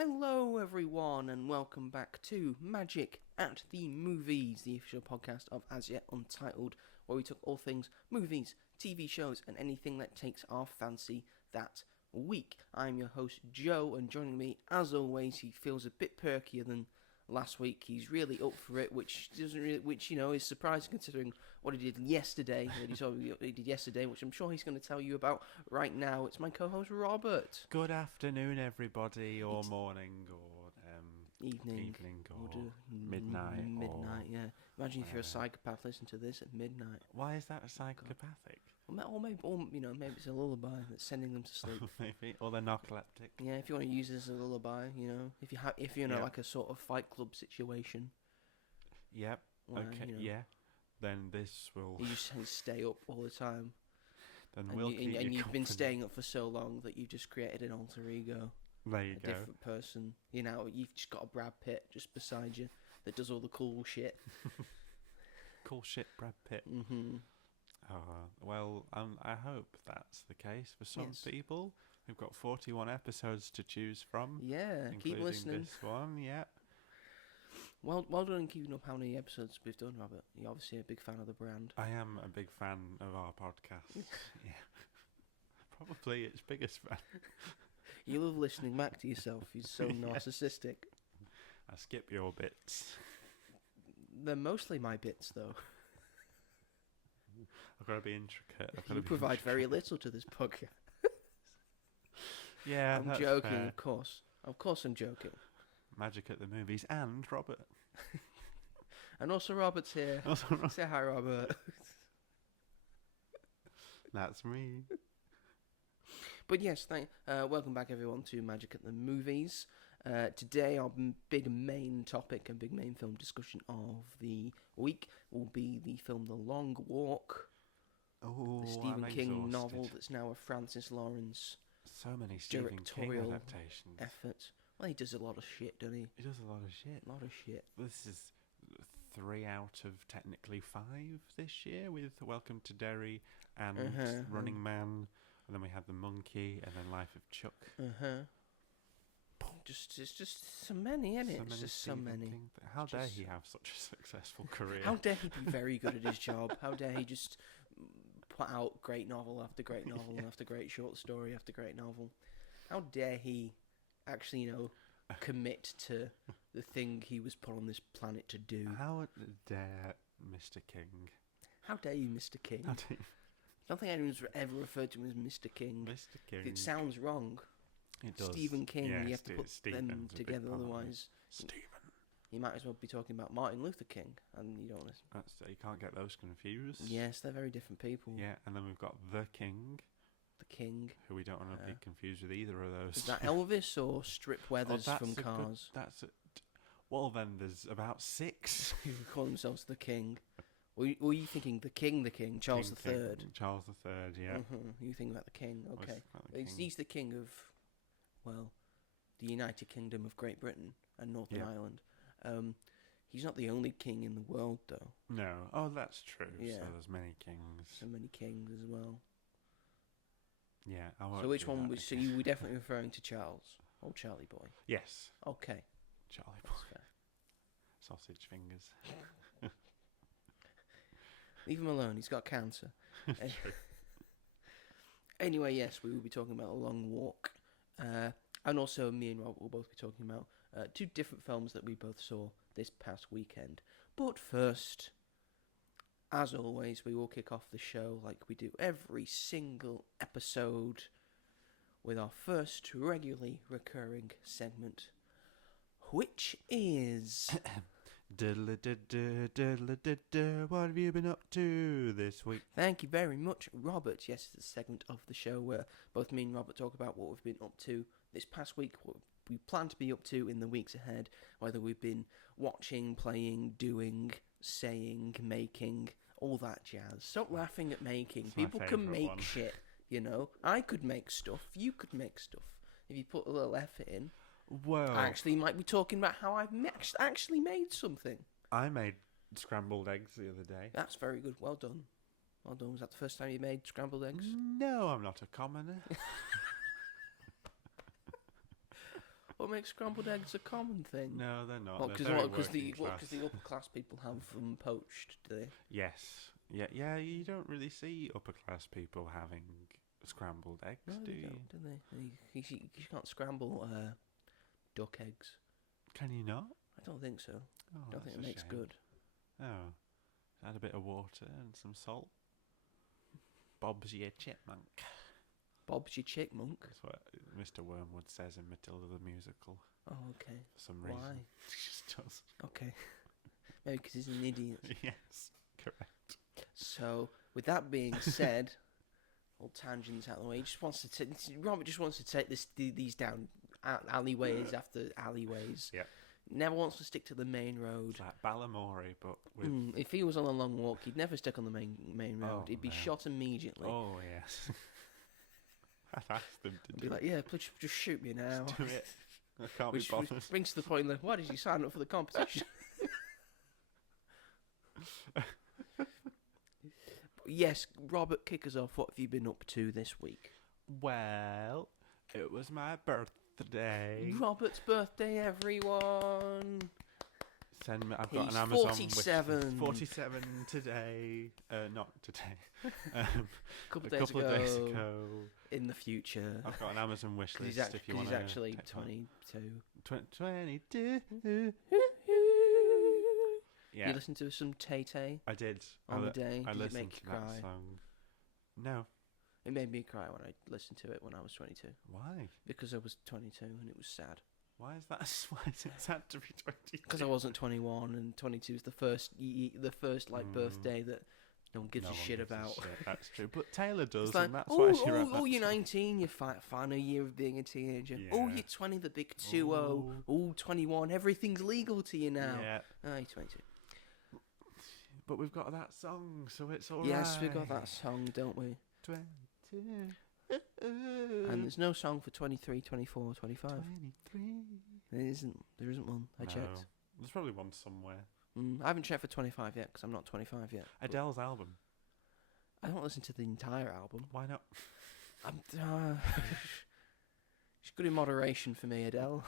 Hello everyone and welcome back to Magic at the Movies, the official podcast of As Yet Untitled, where we talk all things movies, TV shows and anything that takes our fancy that week. I'm your host Joe, and joining me as always, he feels a bit perkier than last week. He's really up for it, which is surprising considering what he did yesterday. Which I'm sure he's going to tell you about right now. It's my co-host Robert. Good afternoon, everybody, or morning, or Evening or midnight. Midnight, yeah. Imagine if you're a psychopath listening to this at midnight. Why is that psychopathic? Or maybe it's a lullaby that's sending them to sleep. Maybe, or they're narcoleptic. Yeah, if you want to use this as a lullaby, if you're in like a sort of Fight Club situation. Yep. Where, okay. Yeah. Then this will. You just stay up all the time. Then you've been staying up for so long that you've just created an alter ego. There you go. Different person. You've just got a Brad Pitt just beside you that does all the cool shit. Cool shit, Brad Pitt. Mm-hmm. I hope that's the case for some people. We've got 41 episodes to choose from. Yeah, keep listening. This one, yeah. Well done in keeping up how many episodes we've done, Robert. You're obviously a big fan of the brand. I am a big fan of our podcast. Yeah. Probably its biggest fan. You love listening back to yourself. You're so narcissistic. I skip your bits. They're mostly my bits, though. I've got to be intricate. You provide very little to this podcast. Yeah, I'm joking, fair. Of course. Of course I'm joking. Magic at the Movies and Robert. And also Robert's here. Say hi, Robert. That's me. But yes, welcome back everyone to Magic at the Movies. Today our big main topic and big main film discussion of the week will be the film The Long Walk. Oh, the Stephen King novel that's now a Francis Lawrence so many Stephen King adaptations. Effort. Well, he does a lot of shit, doesn't he? He does a lot of shit. This is 3 out of technically 5 this year, with Welcome to Derry and Running Man, and then we had The Monkey, and then Life of Chuck. It's just so many, isn't it? It's just so many. How dare he have such a successful career? How dare he be very good at his job? How dare he just put out great novel after great novel after great short story after great novel? How dare he actually, commit to the thing he was put on this planet to do? How dare Mr. King? How dare you, Mr. King? I don't think anyone's ever referred to him as Mr. King. Mr. King. It sounds wrong. It does. Stephen King, yeah, you have to put them together, otherwise Stephen. You might as well be talking about Martin Luther King, and you don't listen. You can't get those confused. Yes, they're very different people. Yeah, and then we've got The King. The King. Who we don't want to be confused with either of those. Is that Elvis or Strip Weathers from Cars? Well, then there's about 6 who call themselves The King. Were you thinking The King, Charles III? Charles III, yeah. You think about the King, okay. He's the king of, the United Kingdom of Great Britain and Northern Ireland. He's not the only king in the world, though. No. Oh, that's true. Yeah. So there's many kings. So many kings as well. Yeah. So which one was... So you were definitely referring to Charles? Old Charlie boy? Yes. Okay. Charlie boy. That's fair. Sausage fingers. Leave him alone. He's got cancer. Anyway, yes, we will be talking about A Long Walk. And also, me and Rob will both be talking about 2 different films that we both saw this past weekend. But first, as always, we will kick off the show like we do every single episode with our first regularly recurring segment, which is... What have you been up to this week? Thank you very much, Robert. Yes, it's a segment of the show where both me and Robert talk about what we've been up to this past week, what we plan to be up to in the weeks ahead, whether we've been watching, playing, doing, saying, making, all that jazz. Stop laughing at making. People can make shit, I could make stuff. You could make stuff. If you put a little effort in. Well, I actually might be talking about how I've actually made something. I made scrambled eggs the other day. That's very good. Well done. Was that the first time you made scrambled eggs? No, I'm not a commoner. What what makes scrambled eggs a common thing? No, they're not. Because the upper class people have them poached, do they? Yes. Yeah. You don't really see upper class people having scrambled eggs, do you? Don't, do they? You can't scramble duck eggs. Can you not? I don't think so. Oh, I don't think it that's a makes shame. good. Oh, add a bit of water and some salt. Bob's your chipmunk. Bob's your chipmunk? That's what Mr. Wormwood says in Matilda the musical. Oh, okay. For some reason. Why? He just does. Okay. Maybe because he's an idiot. Yes, correct. So, with that being said, all tangents out of the way. Robert just wants to take these down alleyways after alleyways. Yeah. Never wants to stick to the main road. It's like Balamory, but with... If he was on a long walk, he'd never stick on the main road. Oh, He'd be shot immediately. Oh, yes. I'd ask them to I'd be like, yeah, please just shoot me now. Just do it. I can't be bothered. Which brings to the point, like, why did you sign up for the competition? Yes, Robert, kick us off. What have you been up to this week? Well, it was my birthday. Robert's birthday, everyone. Send me. I've got He's an Amazon 47. 47 today. Not today. A couple of days ago. In the future. I've got an Amazon wish list if you want to. He's actually 22. 22. Yeah. You listened to some Tay-Tay? I did. On the day? I Did it listened make to you cry? that song. No. It made me cry when I listened to it when I was 22. Why? Because I was 22 and it was sad. Why is that? Why is it sad to be 22? Because I wasn't 21 and 22 is the first birthday that no one gives a shit about. That's true. But Taylor does, like, and that's why she wrote that you're song. 19, you're final year of being a teenager. Yeah. Oh, you're 20, the big 2-0. Oh, 21, everything's legal to you now. Yeah. Oh, you're 22. But we've got that song, so it's all right. Yes, we got that song, don't we? 22. And there's no song for 23, 24, 25. 23. There isn't one. I checked. There's probably one somewhere. I haven't checked for 25 yet because I'm not 25 yet. Adele's album. I don't listen to the entire album. Why not? She's good in moderation for me, Adele.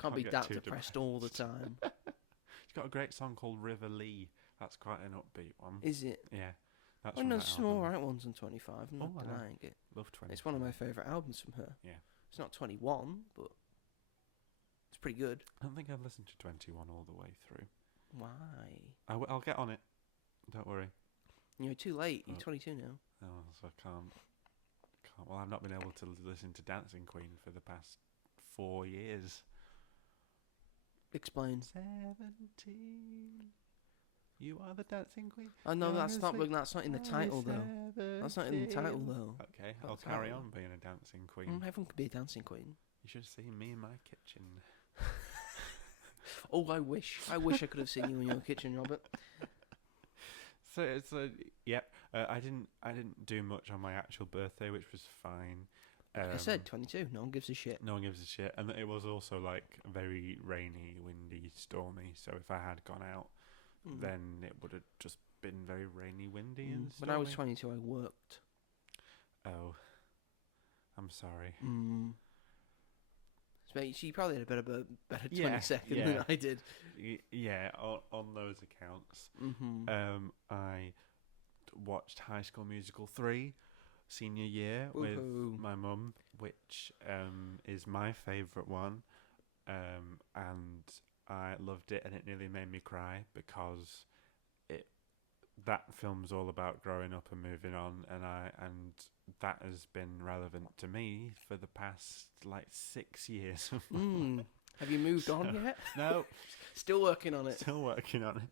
Can't be that depressed all the time. She's got a great song called River Lee. That's quite an upbeat one. Is it? Yeah. That's there's some alright ones on 25. I'm not denying it. Love 20. It's one of my favourite albums from her. Yeah. It's not 21, but it's pretty good. I don't think I've listened to 21 all the way through. Why? I'll get on it. Don't worry. You're too late. You're 22 now. Oh, so I can't. Well, I've not been able to listen to Dancing Queen for the past 4 years. Explain. 17. You are the dancing queen. Oh no, that's not in the title though. That's not in the title though. Okay, I'll carry on being a dancing queen. Everyone could be a dancing queen. You should have seen me in my kitchen. Oh, I wish I could have seen you in your kitchen, Robert. So it's I didn't do much on my actual birthday, which was fine. Like I said, 22. No one gives a shit. No one gives a shit, and it was also like very rainy, windy, stormy. So if I had gone out, then it would have just been very rainy, windy, and stormy. When I was 22, I worked. Oh, I'm sorry. So you probably had a better 22nd than I did. Yeah, on those accounts. I watched High School Musical 3 senior year with my mum, which is my favourite one, and I loved it, and it nearly made me cry because that film's all about growing up and moving on, and that has been relevant to me for the past 6 years. Have you moved on yet? No. Still working on it. Still working on it.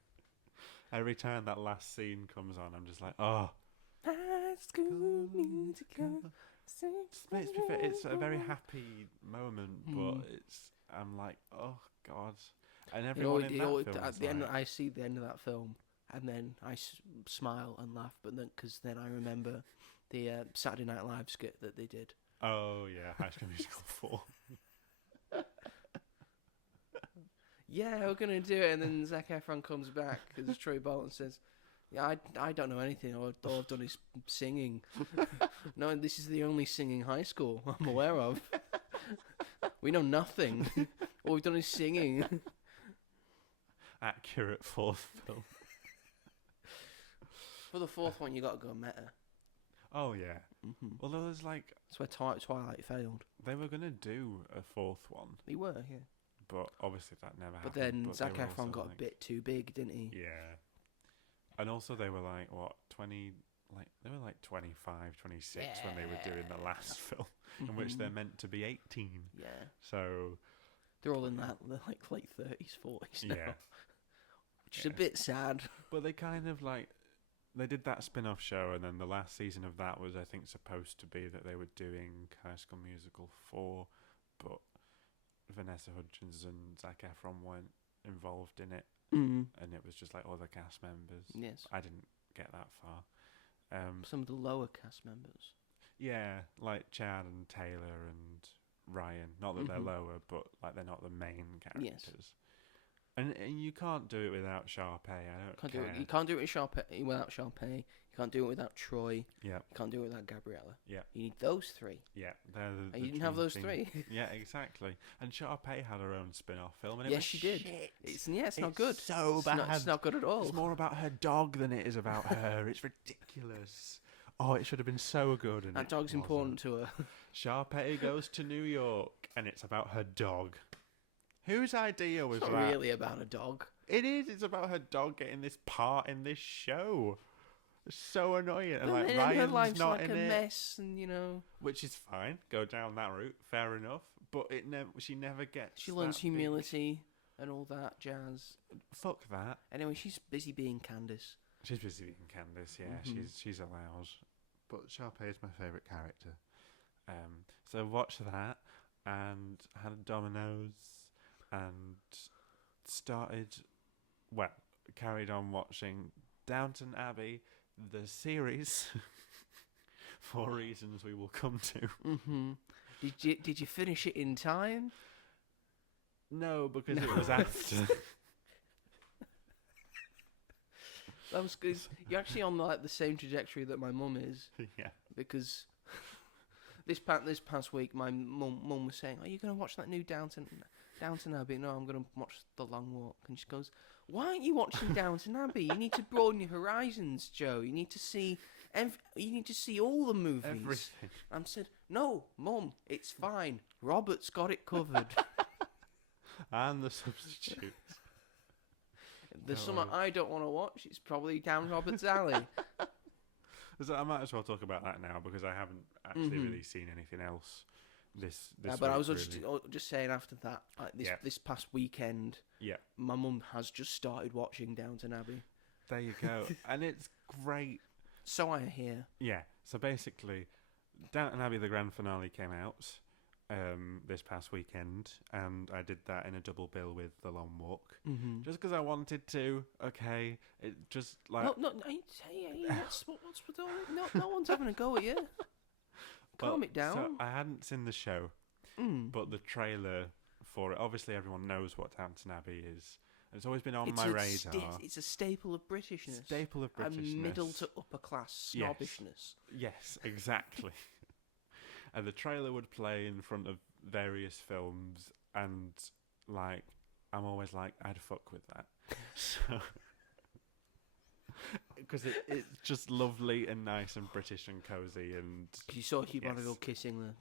Every time that last scene comes on, I'm just like, oh. High School Musical. It's a very happy moment, but I'm like, oh God. And everyone in that film at the end, I see the end of that film, and then I smile and laugh, but then because then I remember the Saturday Night Live skit that they did. Oh yeah, High School Musical 4. Yeah, we're gonna do it, and then Zac Efron comes back because Troy Bolton says, "Yeah, I don't know anything. All I've done is singing. No, this is the only singing high school I'm aware of." We know nothing. All we've done is singing. Accurate fourth film. For the fourth one, you got to go meta. Oh, yeah. Mm-hmm. Well, there was like... That's where Twilight failed. They were going to do a fourth one. They were, yeah. But obviously that never but happened. Then Zac Efron got a bit too big, didn't he? Yeah. And also they were like, what, 20... Like they were like 25, 26 when they were doing the last film, in which they're meant to be 18. Yeah. So... They're all in that, they're like late 30s, 40s now. Yeah. Which is a bit sad. But they kind of like... They did that spin-off show, and then the last season of that was, I think, supposed to be that they were doing High School Musical 4, but Vanessa Hudgens and Zac Efron weren't involved in it, and it was just like other cast members. Yes. I didn't get that far. Some of the lower cast members. Yeah, like Chad and Taylor and Ryan. Not that they're lower, but like they're not the main characters. Yes. And you can't do it without Sharpay. I don't care. You can't do it without Sharpay. You can't do it without Troy. Yeah. You can't do it without Gabriella. Yeah. You need those three. Yeah. They're the And you didn't have those three. Yeah, exactly. And Sharpay had her own spin-off film, and it yes, was she did. shit. It's not good. So bad. It's not good at all. It's more about her dog than it is about her. It's ridiculous. Oh, it should have been so good. And that dog's important to her. Sharpay goes to New York, and it's about her dog. Whose idea was it's that? Not really about a dog. It is. It's about her dog getting this part in this show. It's so annoying. And like Ryan's her life's not like in a it, mess, and which is fine. Go down that route. Fair enough. But she never gets. She learns that big- humility and all that jazz. Fuck that. Anyway, she's busy being Candace. She's busy being Candace. Yeah, she's allowed. But Sharpay is my favourite character. So watch that and had a Domino's and carried on watching Downton Abbey, the series, for reasons we will come to. Did you finish it in time? No, because it was after. That was good. You're actually on like the same trajectory that my mum is. Yeah. Because this past week, my mum was saying, "Are you going to watch that new Downton Abbey?" No, I'm going to watch The Long Walk. And she goes, "Why aren't you watching Downton Abbey? You need to broaden your horizons, Joe. You need to see all the movies." Everything. I said, "No, Mum, it's fine. Robert's got it covered." And The Substitute. There's something I don't want to watch. It's probably down Robert's alley. So I might as well talk about that now because I haven't actually really seen anything else this but week, I was really. just saying after that, like this past weekend, my mum has just started watching Downton Abbey. There you go. And it's great. So I hear. Yeah. So basically, Downton Abbey, the grand finale came out this past weekend, and I did that in a double bill with The Long Walk, just because I wanted to. Okay, it just like no. Hey, what's with all? No one's having a go at you. Calm it down. So I hadn't seen the show, but the trailer for it. Obviously, everyone knows what Downton Abbey is. It's always been on my radar. It's a staple of Britishness. And middle to upper class snobbishness. Yes, exactly. And the trailer would play in front of various films, and like I'm always like, I'd fuck with that. So, because it's just lovely and nice and British and cozy, and you saw Hugh Bonneville kissing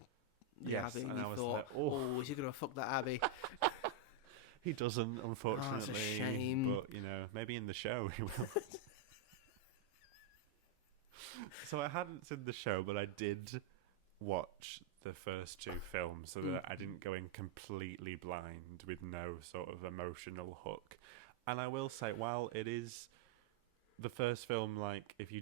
the Abbey, and you thought, like, is he gonna fuck that Abbey? He doesn't, unfortunately. That's a shame. But maybe in the show he will. So I hadn't seen the show, but I did watch the first two films so that I didn't go in completely blind with no sort of emotional hook. And I will say, while it is the first film, like if you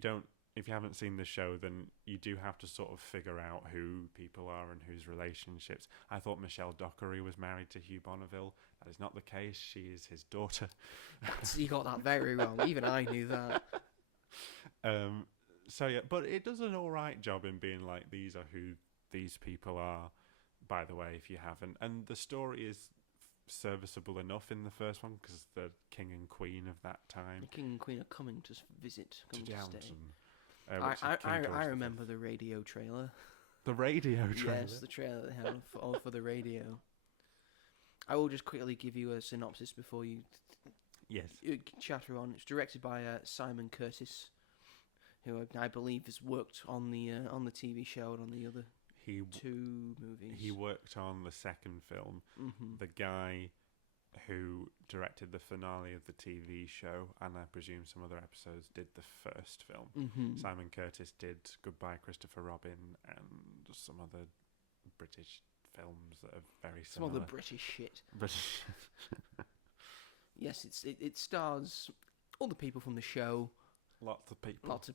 haven't seen the show, then you do have to sort of figure out who people are and whose relationships. I thought Michelle Dockery was married to Hugh Bonneville. That is not the case. She is his daughter. You got that very wrong. Even I knew that. So yeah, but it does an all right job in being like, these are who these people are, by the way, if you haven't. And the story is serviceable enough in the first one because the king and queen of that time. The king and queen are coming to visit, to Downton. I remember the radio trailer. The radio trailer? Yes, the trailer they had for the radio. I will just quickly give you a synopsis before you chatter on. It's directed by Simon Curtis, who I believe has worked on the TV show and on the other two movies. He worked on the second film. Mm-hmm. The guy who directed the finale of the TV show, and I presume some other episodes, did the first film. Mm-hmm. Simon Curtis did Goodbye Christopher Robin and some other British films that are very similar. Some other British shit. Yes, it stars all the people from the show. Lots of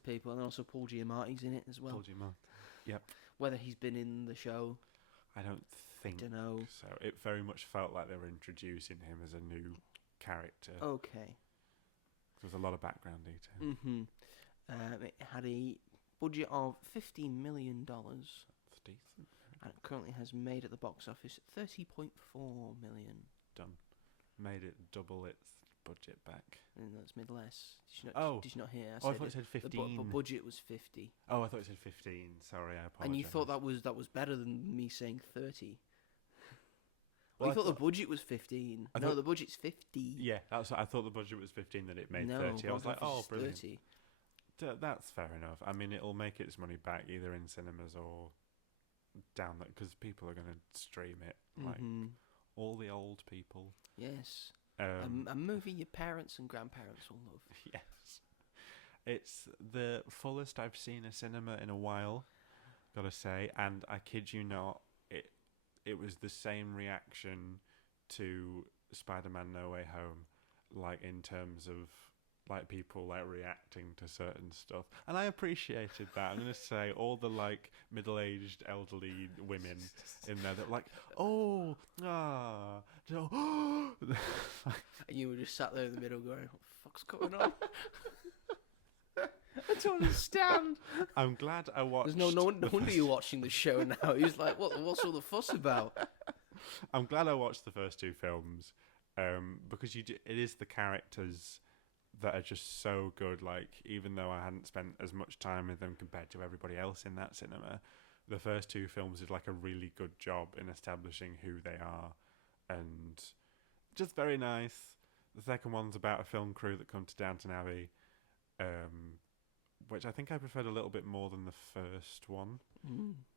people. And then also Paul Giamatti's in it as well. Paul Giamatti. Yep. Whether he's been in the show, I don't know. So. It very much felt like they were introducing him as a new character. Okay. There was a lot of background detail. Mm-hmm. It had a budget of $15 million. That's decent. And it currently has made at the box office $30.4 million. Done. Made it double its budget back. And that's made less. Did you not hear? I thought it said 15. The budget was 50. Oh, I thought it said 15. Sorry, I apologize. And you thought that was better than me saying 30. Well, you thought the budget was 15. No, the budget's 50. Yeah, I thought the budget was 15, that it made 30. I was like, oh, brilliant. 30. That's fair enough. I mean, it'll make its money back either in cinemas or down there, because people are going to stream it. Like all the old people. Yes. A movie your parents and grandparents will love. Yes. It's the fullest I've seen a cinema in a while, gotta say, and I kid you not, it was the same reaction to Spider-Man No Way Home, like in terms of like people like reacting to certain stuff, and I appreciated that. I'm gonna say all the like middle-aged elderly women in there that like, no. And you were just sat there in the middle going, what the fuck's going on? I don't understand. I'm glad I watched. There's no wonder you're watching the show now. He's like, what's all the fuss about? I'm glad I watched the first two films, because it is the characters that are just so good. Like, even though I hadn't spent as much time with them compared to everybody else in that cinema, the first two films did like a really good job in establishing who they are, and just very nice. The second one's about a film crew that come to Downton Abbey, which I think I preferred a little bit more than the first one,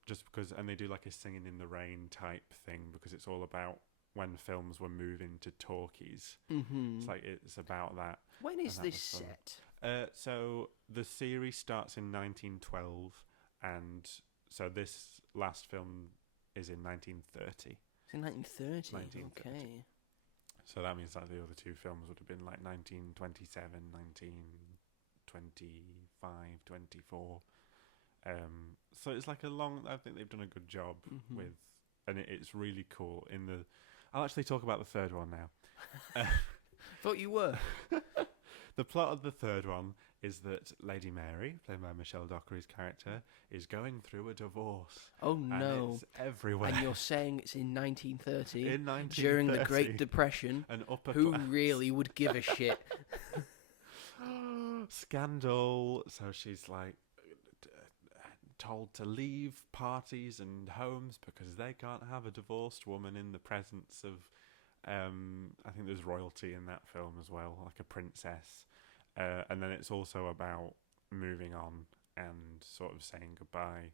just because, and they do like a Singing in the Rain type thing, because it's all about when films were moving to talkies. It's like, it's about that. When is this set? So the series starts in 1912, and so this last film is in 1930. It's in 1930. Okay. So that means that the other two films would have been like 1927, 1925, 24. So it's like I think they've done a good job with, and it's really cool. I'll actually talk about the third one now. Thought you were. The plot of the third one is that Lady Mary, played by Michelle Dockery's character, is going through a divorce. Oh no! It's everywhere. And you're saying it's in 1930? In 1930. During the Great Depression. Who really would give a shit? Scandal. So she's like told to leave parties and homes because they can't have a divorced woman in the presence of, I think there's royalty in that film as well, like a princess. And then it's also about moving on and sort of saying goodbye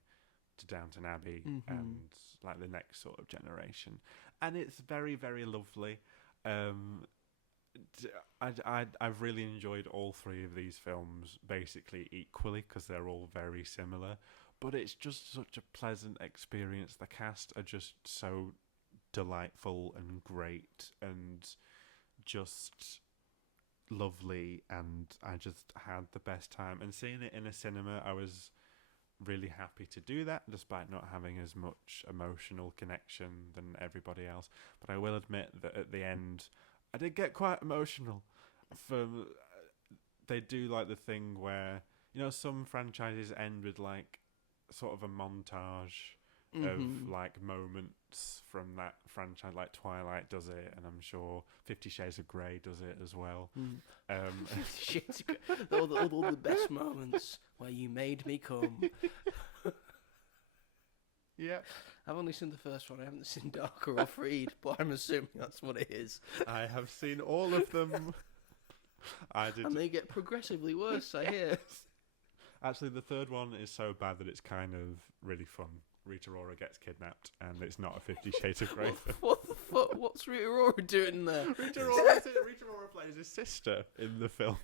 to Downton Abbey and like the next sort of generation. And it's very, very lovely. I've really enjoyed all three of these films basically equally, because they're all very similar. But it's just such a pleasant experience. The cast are just so delightful and great and just lovely, and I just had the best time. And seeing it in a cinema, I was really happy to do that, despite not having as much emotional connection than everybody else. But I will admit that at the end, I did get quite emotional. They do like the thing where, some franchises end with like sort of a montage of like moments from that franchise, like Twilight does it, and I'm sure 50 Shades of Grey does it as well. 50 Shades of Grey, all the best moments where you made me come. Yeah. I've only seen the first one. I haven't seen Darker or Freed, but I'm assuming that's what it is. I have seen all of them. I did. And they get progressively worse, I hear. Actually, the third one is so bad that it's kind of really fun. Rita Ora gets kidnapped, and it's not a 50 Shades of Grey film. What the fuck? What's Rita Ora doing there? Rita Ora plays his sister in the films.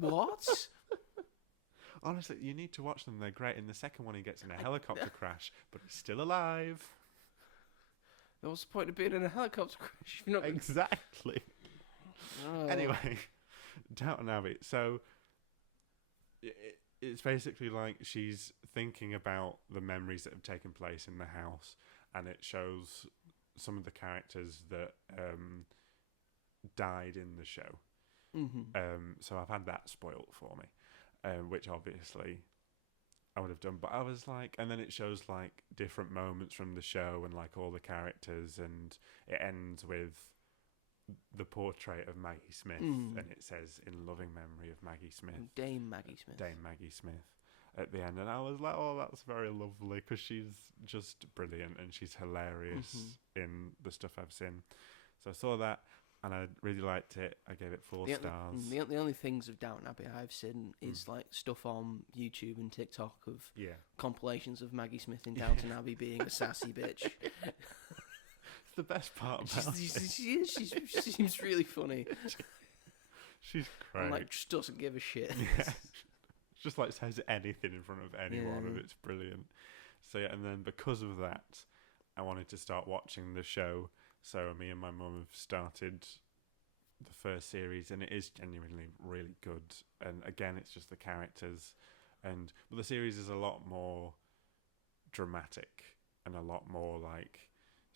What? Honestly, you need to watch them. They're great. In the second one, he gets in a helicopter crash, but he's still alive. What's the point of being in a helicopter crash? You're not Exactly. Oh. Anyway, Downton Abbey. So it's basically like she's thinking about the memories that have taken place in the house, and it shows some of the characters that died in the show. Mm-hmm. So I've had that spoilt for me, which obviously I would have done. But I was like, and then it shows like different moments from the show and like all the characters, and it ends with the portrait of Maggie Smith, and it says "in loving memory of Maggie Smith." Dame Maggie Smith. Dame Maggie Smith at the end, and I was like, "Oh, that's very lovely," because she's just brilliant and she's hilarious in the stuff I've seen. So I saw that, and I really liked it. I gave it 4 stars. The only things of Downton Abbey I've seen is like stuff on YouTube and TikTok of compilations of Maggie Smith in Downton Abbey being a sassy bitch. The best part about she seems really funny. She's great. And like just doesn't give a shit. Yeah. Just like says anything in front of anyone, and it's brilliant. So yeah, and then because of that, I wanted to start watching the show. So me and my mum have started the first series, and it is genuinely really good. And again, it's just the characters, but the series is a lot more dramatic and a lot more like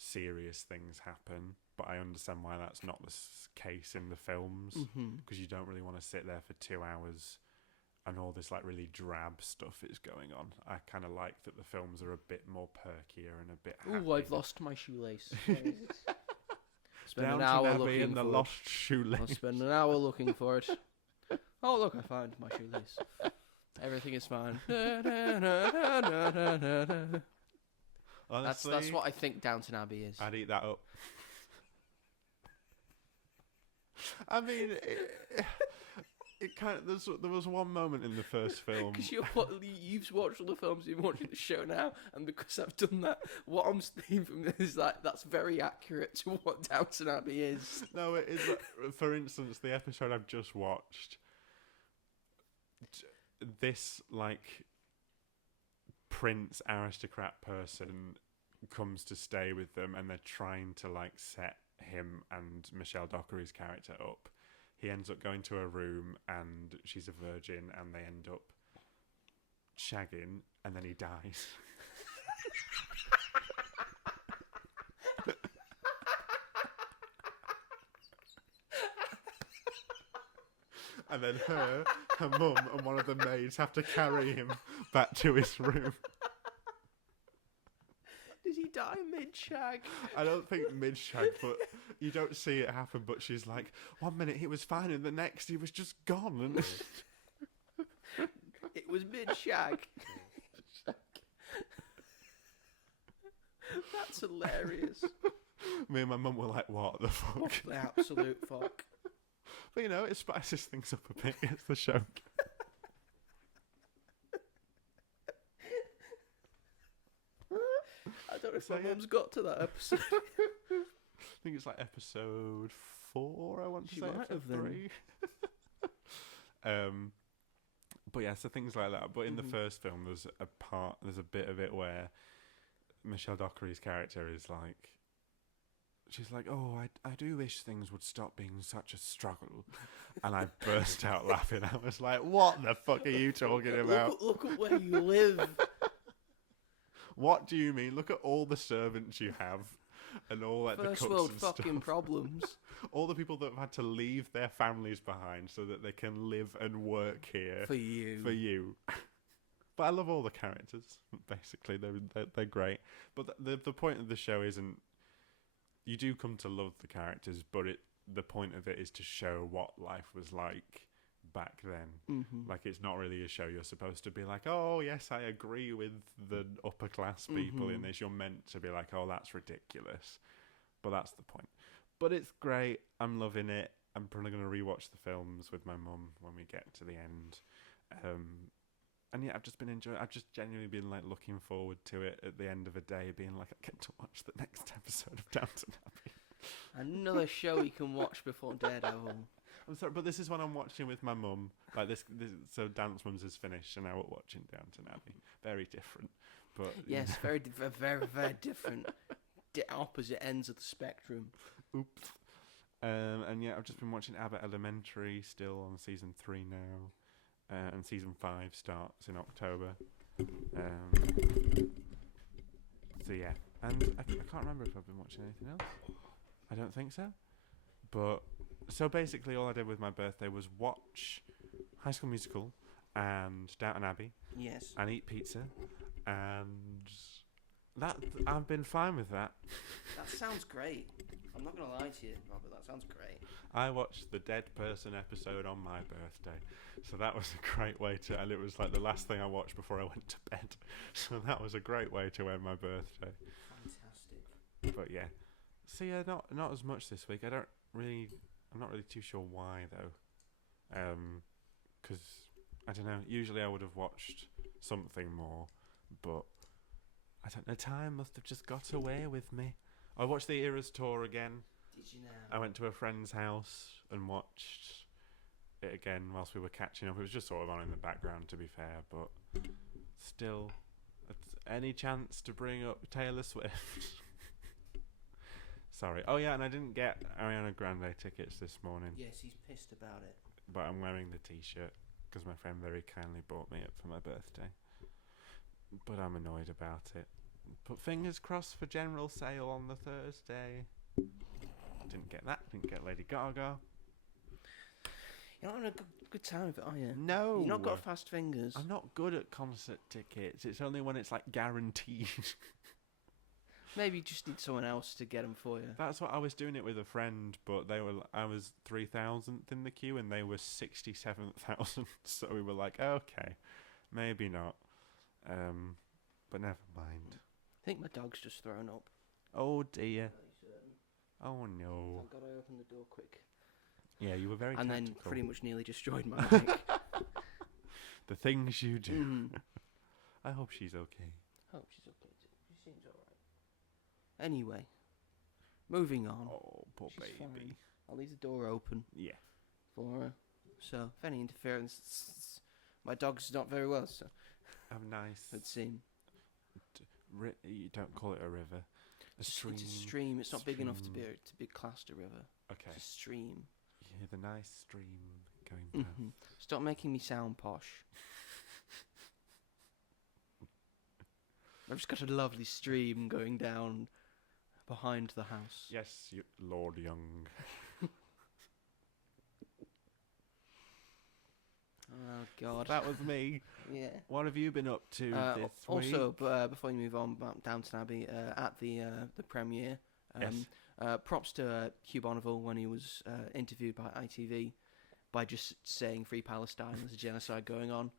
serious things happen, but I understand why that's not the case in the films, because you don't really want to sit there for 2 hours and all this like really drab stuff is going on. I kind of like that the films are a bit more perkier and a bit happy. Ooh, I've lost my shoelace. Spend Downton an hour Abbey looking and the for lost it. shoelace. I'll spend an hour looking for it. Oh look, I found my shoelace. Everything is fine. Honestly, that's what I think Downton Abbey is. I'd eat that up. I mean, it kind of, there was one moment in the first film. Because you've watched all the films, you're watching the show now, and because I've done that, what I'm saying from this is like that's very accurate to what Downton Abbey is. No, it is. For instance, the episode I've just watched, this like prince aristocrat person comes to stay with them, and they're trying to like set him and Michelle Dockery's character up. He ends up going to her room, and she's a virgin, and they end up shagging, and then he dies. And then her mum, and one of the maids have to carry him back to his room. Did he die mid-shag? I don't think mid-shag, but you don't see it happen. But she's like, 1 minute he was fine, and the next he was just gone. And it was mid-shag. That's hilarious. Me and my mum were like, what the fuck? What the absolute fuck? But you know, it spices things up a bit. It's the show. I don't know if my mum's got to that episode. I think it's like episode 4, I want to She say, might episode have 3. But yeah, so things like that. But in the first film, there's a bit of it where Michelle Dockery's character is like, she's like, oh, I do wish things would stop being such a struggle. And I burst out laughing. I was like, what the fuck are you talking about? Look at where you live. What do you mean? Look at all the servants you have. And all like First the cooks world and fucking stuff. Problems. All the people that have had to leave their families behind so that they can live and work here. For you. But I love all the characters, basically. They're great. But the point of the show isn't... You do come to love the characters, but the point of it is to show what life was like back then. Like, it's not really a show you're supposed to be like, oh, yes, I agree with the upper class people in this. You're meant to be like, oh, that's ridiculous. But that's the point. But it's great. I'm loving it. I'm probably going to rewatch the films with my mum when we get to the end. And yeah, I've just been enjoying. I've just genuinely been like looking forward to it at the end of a day, being like, I get to watch the next episode of Downton Abbey. Another show you can watch before Daredevil. I'm sorry, but this is one I'm watching with my mum. Like this so Dance Mums is finished, and now we're watching Downton Abbey. Very different, but yes, very, very, very different. Opposite ends of the spectrum. Oops. And yeah, I've just been watching Abbott Elementary, still on season 3 now, and season 5 starts in October. So yeah, and I can't remember if I've been watching anything else. I don't think so. But so basically, all I did with my birthday was watch High School Musical and Downton Abbey. Yes. And eat pizza, and that I've been fine with that. That sounds great. I'm not gonna lie to you, Robert. That sounds great. I watched the Dead Person episode on my birthday, so that was a great way to. And it was like the last thing I watched before I went to bed, so that was a great way to end my birthday. Fantastic. But yeah, so yeah, not as much this week. I'm not really too sure why though, because I don't know. Usually I would have watched something more, but I don't know. Time must have just got away with me. I watched the Eras tour again. Did you now? I went to a friend's house and watched it again whilst we were catching up. It was just sort of on in the background, to be fair, but still, any chance to bring up Taylor Swift? Sorry. Oh yeah, and I didn't get Ariana Grande tickets this morning. Yes, he's pissed about it. But I'm wearing the t-shirt because my friend very kindly bought me it for my birthday. But I'm annoyed about it. Put fingers crossed for general sale on the Thursday. Didn't get that. Didn't get Lady Gaga. You're not having a good time with it, are you? No. You've not got fast fingers. I'm not good at concert tickets. It's only when it's like guaranteed. Maybe you just need someone else to get them for you. That's what I was doing it with a friend, but I was 3,000th in the queue and they were 67,000. So we were like, okay, maybe not. But never mind. I think my dog's just thrown up. Oh dear. Oh no. I've got to open the door quick. Yeah, you were very and tactical. Then pretty much nearly destroyed my mic. The things you do. I hope she's okay. Hope she's okay too. She seems alright. Anyway, moving on. Oh, poor She's baby. fine. I'll leave the door open. Yeah. For her. So, if any interference, my dog's not very well, so. Have nice. It'd seem. You don't call it a river. A stream. It's a stream. It's not big enough to be classed a river. Okay. It's a stream. Yeah, the nice stream going down. Stop making me sound posh. I've just got a lovely stream going down behind the house. Yes, Lord Young. Oh, God. That was me. Yeah. What have you been up to this week? Also, before you move on about Downton Abbey, at the premiere, props to Hugh Bonneville when he was interviewed by ITV by just saying Free Palestine, there's a genocide going on,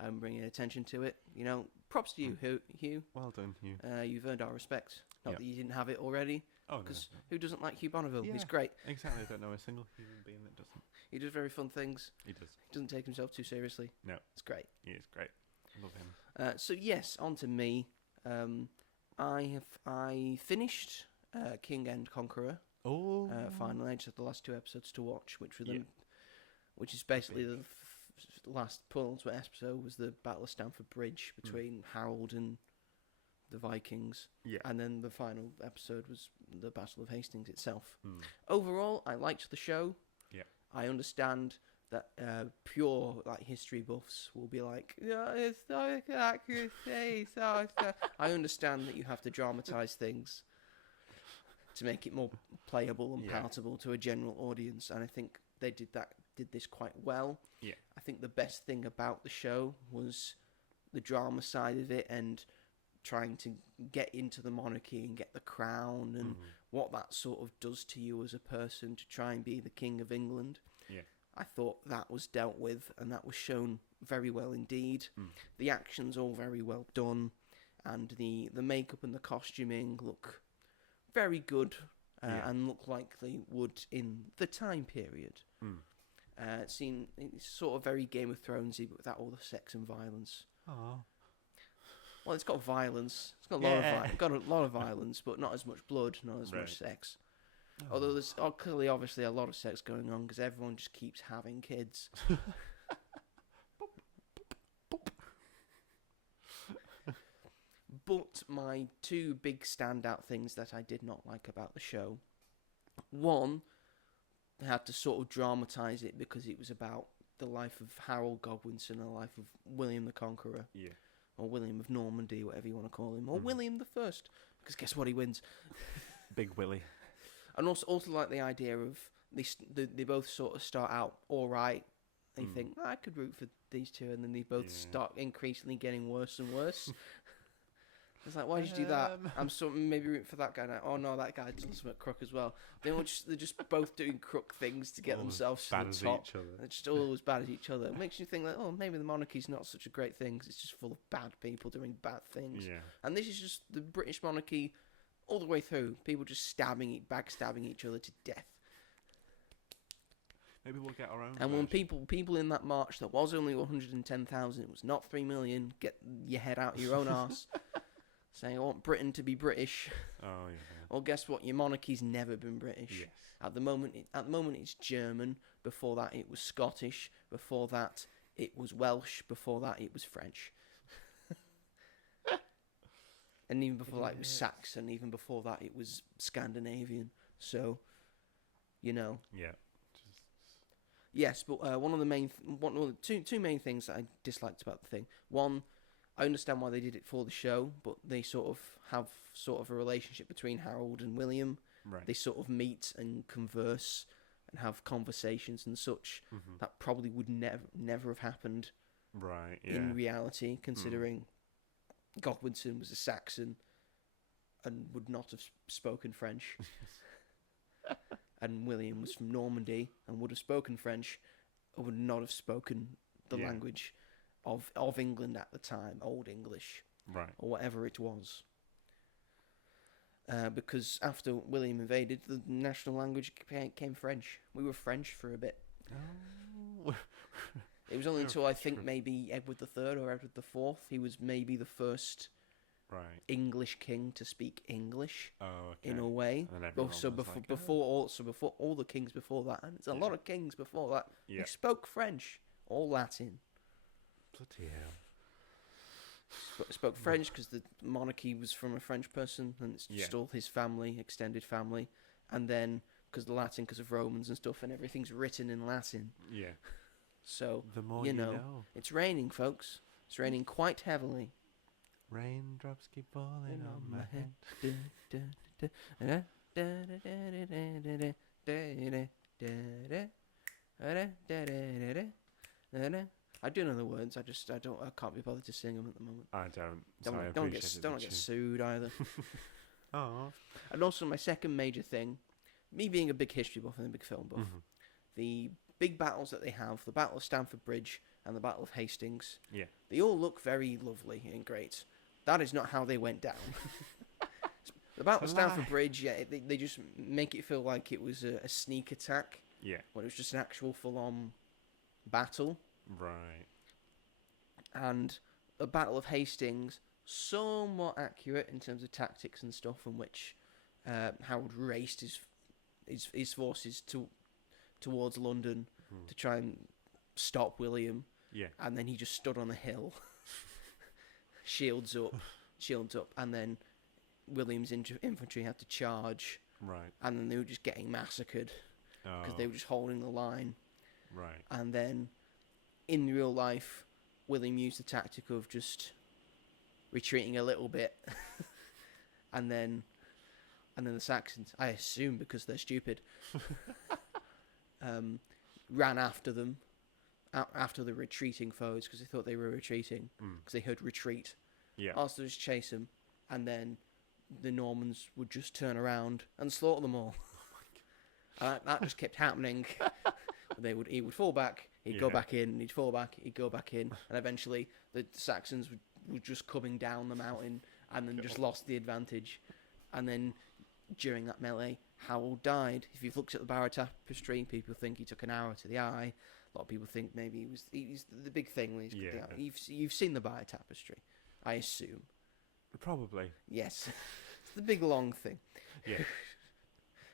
and bringing attention to it. You know, props to you, Hugh. Well done, Hugh. You've earned our respect. Not that you didn't have it already. Oh, because no. who doesn't like Hugh Bonneville? Yeah, He's great. Exactly. I don't know a single human being that doesn't. He does very fun things. He does. He doesn't take himself too seriously. No. It's great. He is great. I love him. So yes, on to me. I finished King and Conqueror. Oh. Finally, I just had the last 2 episodes to watch, which is basically the last penultimate episode was the Battle of Stamford Bridge between Harold and the Vikings. Yeah. And then the final episode was the Battle of Hastings itself. Overall, I liked the show. Yeah. I understand that pure history buffs will be like, yeah, historical accuracy. I understand that you have to dramatize things to make it more playable and palatable to a general audience, and I think they did this quite well. Yeah. I think the best thing about the show was the drama side of it and trying to get into the monarchy and get the crown and what that sort of does to you as a person to try and be the King of England. Yeah. I thought that was dealt with, and that was shown very well indeed. The action's all very well done, and the makeup and the costuming look very good, and look like they would in the time period. It's sort of very Game of Thronesy, but without all the sex and violence. Oh. Well, it's got violence. It's got a lot of violence, but not as much blood, not as much sex. Oh. Although there's clearly, obviously, a lot of sex going on because everyone just keeps having kids. But my two big standout things that I did not like about the show, one, they had to sort of dramatise it because it was about the life of Harold Godwinson and the life of William the Conqueror. Yeah. Or William of Normandy, whatever you want to call him. Or William the First, because guess what, he wins. Big Willie. And also like the idea of they both sort of start out all right. They think, I could root for these two, and then they both start increasingly getting worse and worse. It's like, why did you do that? I'm maybe rooting for that guy now. Oh no, that guy does some crook as well. They're just both doing crook things to get themselves to the top. They're just always bad at each other. It makes you think that, maybe the monarchy's not such a great thing because it's just full of bad people doing bad things. Yeah. And this is just the British monarchy all the way through. People just backstabbing each other to death. Maybe we'll get our own. And when people in that march that was only 110,000, it was not 3 million. Get your head out of your own arse. Saying, I want Britain to be British. Oh, yeah. Well, guess what? Your monarchy's never been British. Yes. At the moment, it's German. Before that, it was Scottish. Before that, it was Welsh. Before that, it was French. And even before that, it was Saxon. Even before that, it was Scandinavian. So, Yeah. Yes, but two main things that I disliked about the thing. One, I understand why they did it for the show, but they sort of have a relationship between Harold and William. Right. They sort of meet and converse and have conversations and such. That probably would never have happened in reality, considering Godwinson was a Saxon and would not have spoken French. And William was from Normandy and would have spoken French and would not have spoken the language of England at the time, Old English, or whatever it was. Because after William invaded, the national language became French. We were French for a bit. Oh. It was only until I think maybe Edward III or Edward IV, he was maybe the first English king to speak English in a way. Before all the kings before that, and it's a lot of kings before that, they spoke French or Latin. Bloody hell. Spoke French because the monarchy was from a French person, and it's just all his family, extended family, and then because the Latin, because of Romans and stuff, and everything's written in Latin. Yeah. So the more you know, it's raining, folks. It's raining quite heavily. Raindrops keep falling on my head. I do know the words. I can't be bothered to sing them at the moment. I don't. Don't get sued either. Oh. And also my second major thing, me being a big history buff and a big film buff, the big battles that they have, the Battle of Stamford Bridge and the Battle of Hastings, they all look very lovely and great. That is not how they went down. The Battle of Stamford Bridge, they just make it feel like it was a sneak attack. Yeah. When it was just an actual full-on battle. Right. And the Battle of Hastings, somewhat accurate in terms of tactics and stuff, in which Harold raced his forces towards London to try and stop William. Yeah. And then he just stood on a hill, shields up, and then William's infantry had to charge. Right. And then they were just getting massacred because they were just holding the line. Right. And then in real life, William used the tactic of just retreating a little bit. and then the Saxons, I assume because they're stupid, ran after them, after the retreating foes, because they thought they were retreating, because they heard retreat. Yeah. Also just chase them, and then the Normans would just turn around and slaughter them all. And that just kept happening. He would fall back, he'd go back in, he'd fall back, he'd go back in, and eventually the Saxons were just coming down the mountain and then just lost the advantage. And then during that melee, Harold died. If you've looked at the Barrow Tapestry, people think he took an arrow to the eye. A lot of people think maybe he's the big thing. You've seen the Barrow Tapestry, I assume. Probably. Yes. It's the big long thing. Yeah.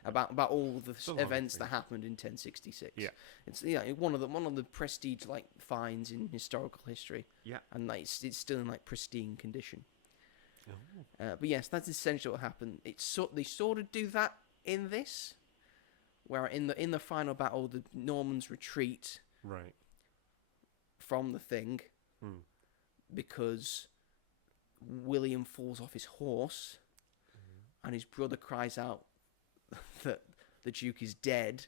about all the events that happened in 1066. Yeah. It's one of the prestige finds in historical history. Yeah. And it's still in pristine condition. Oh. But yes, that's essentially what happened. They sort of do that in this, where in the final battle, the Normans retreat from the thing because William falls off his horse, and his brother cries out that the Duke is dead,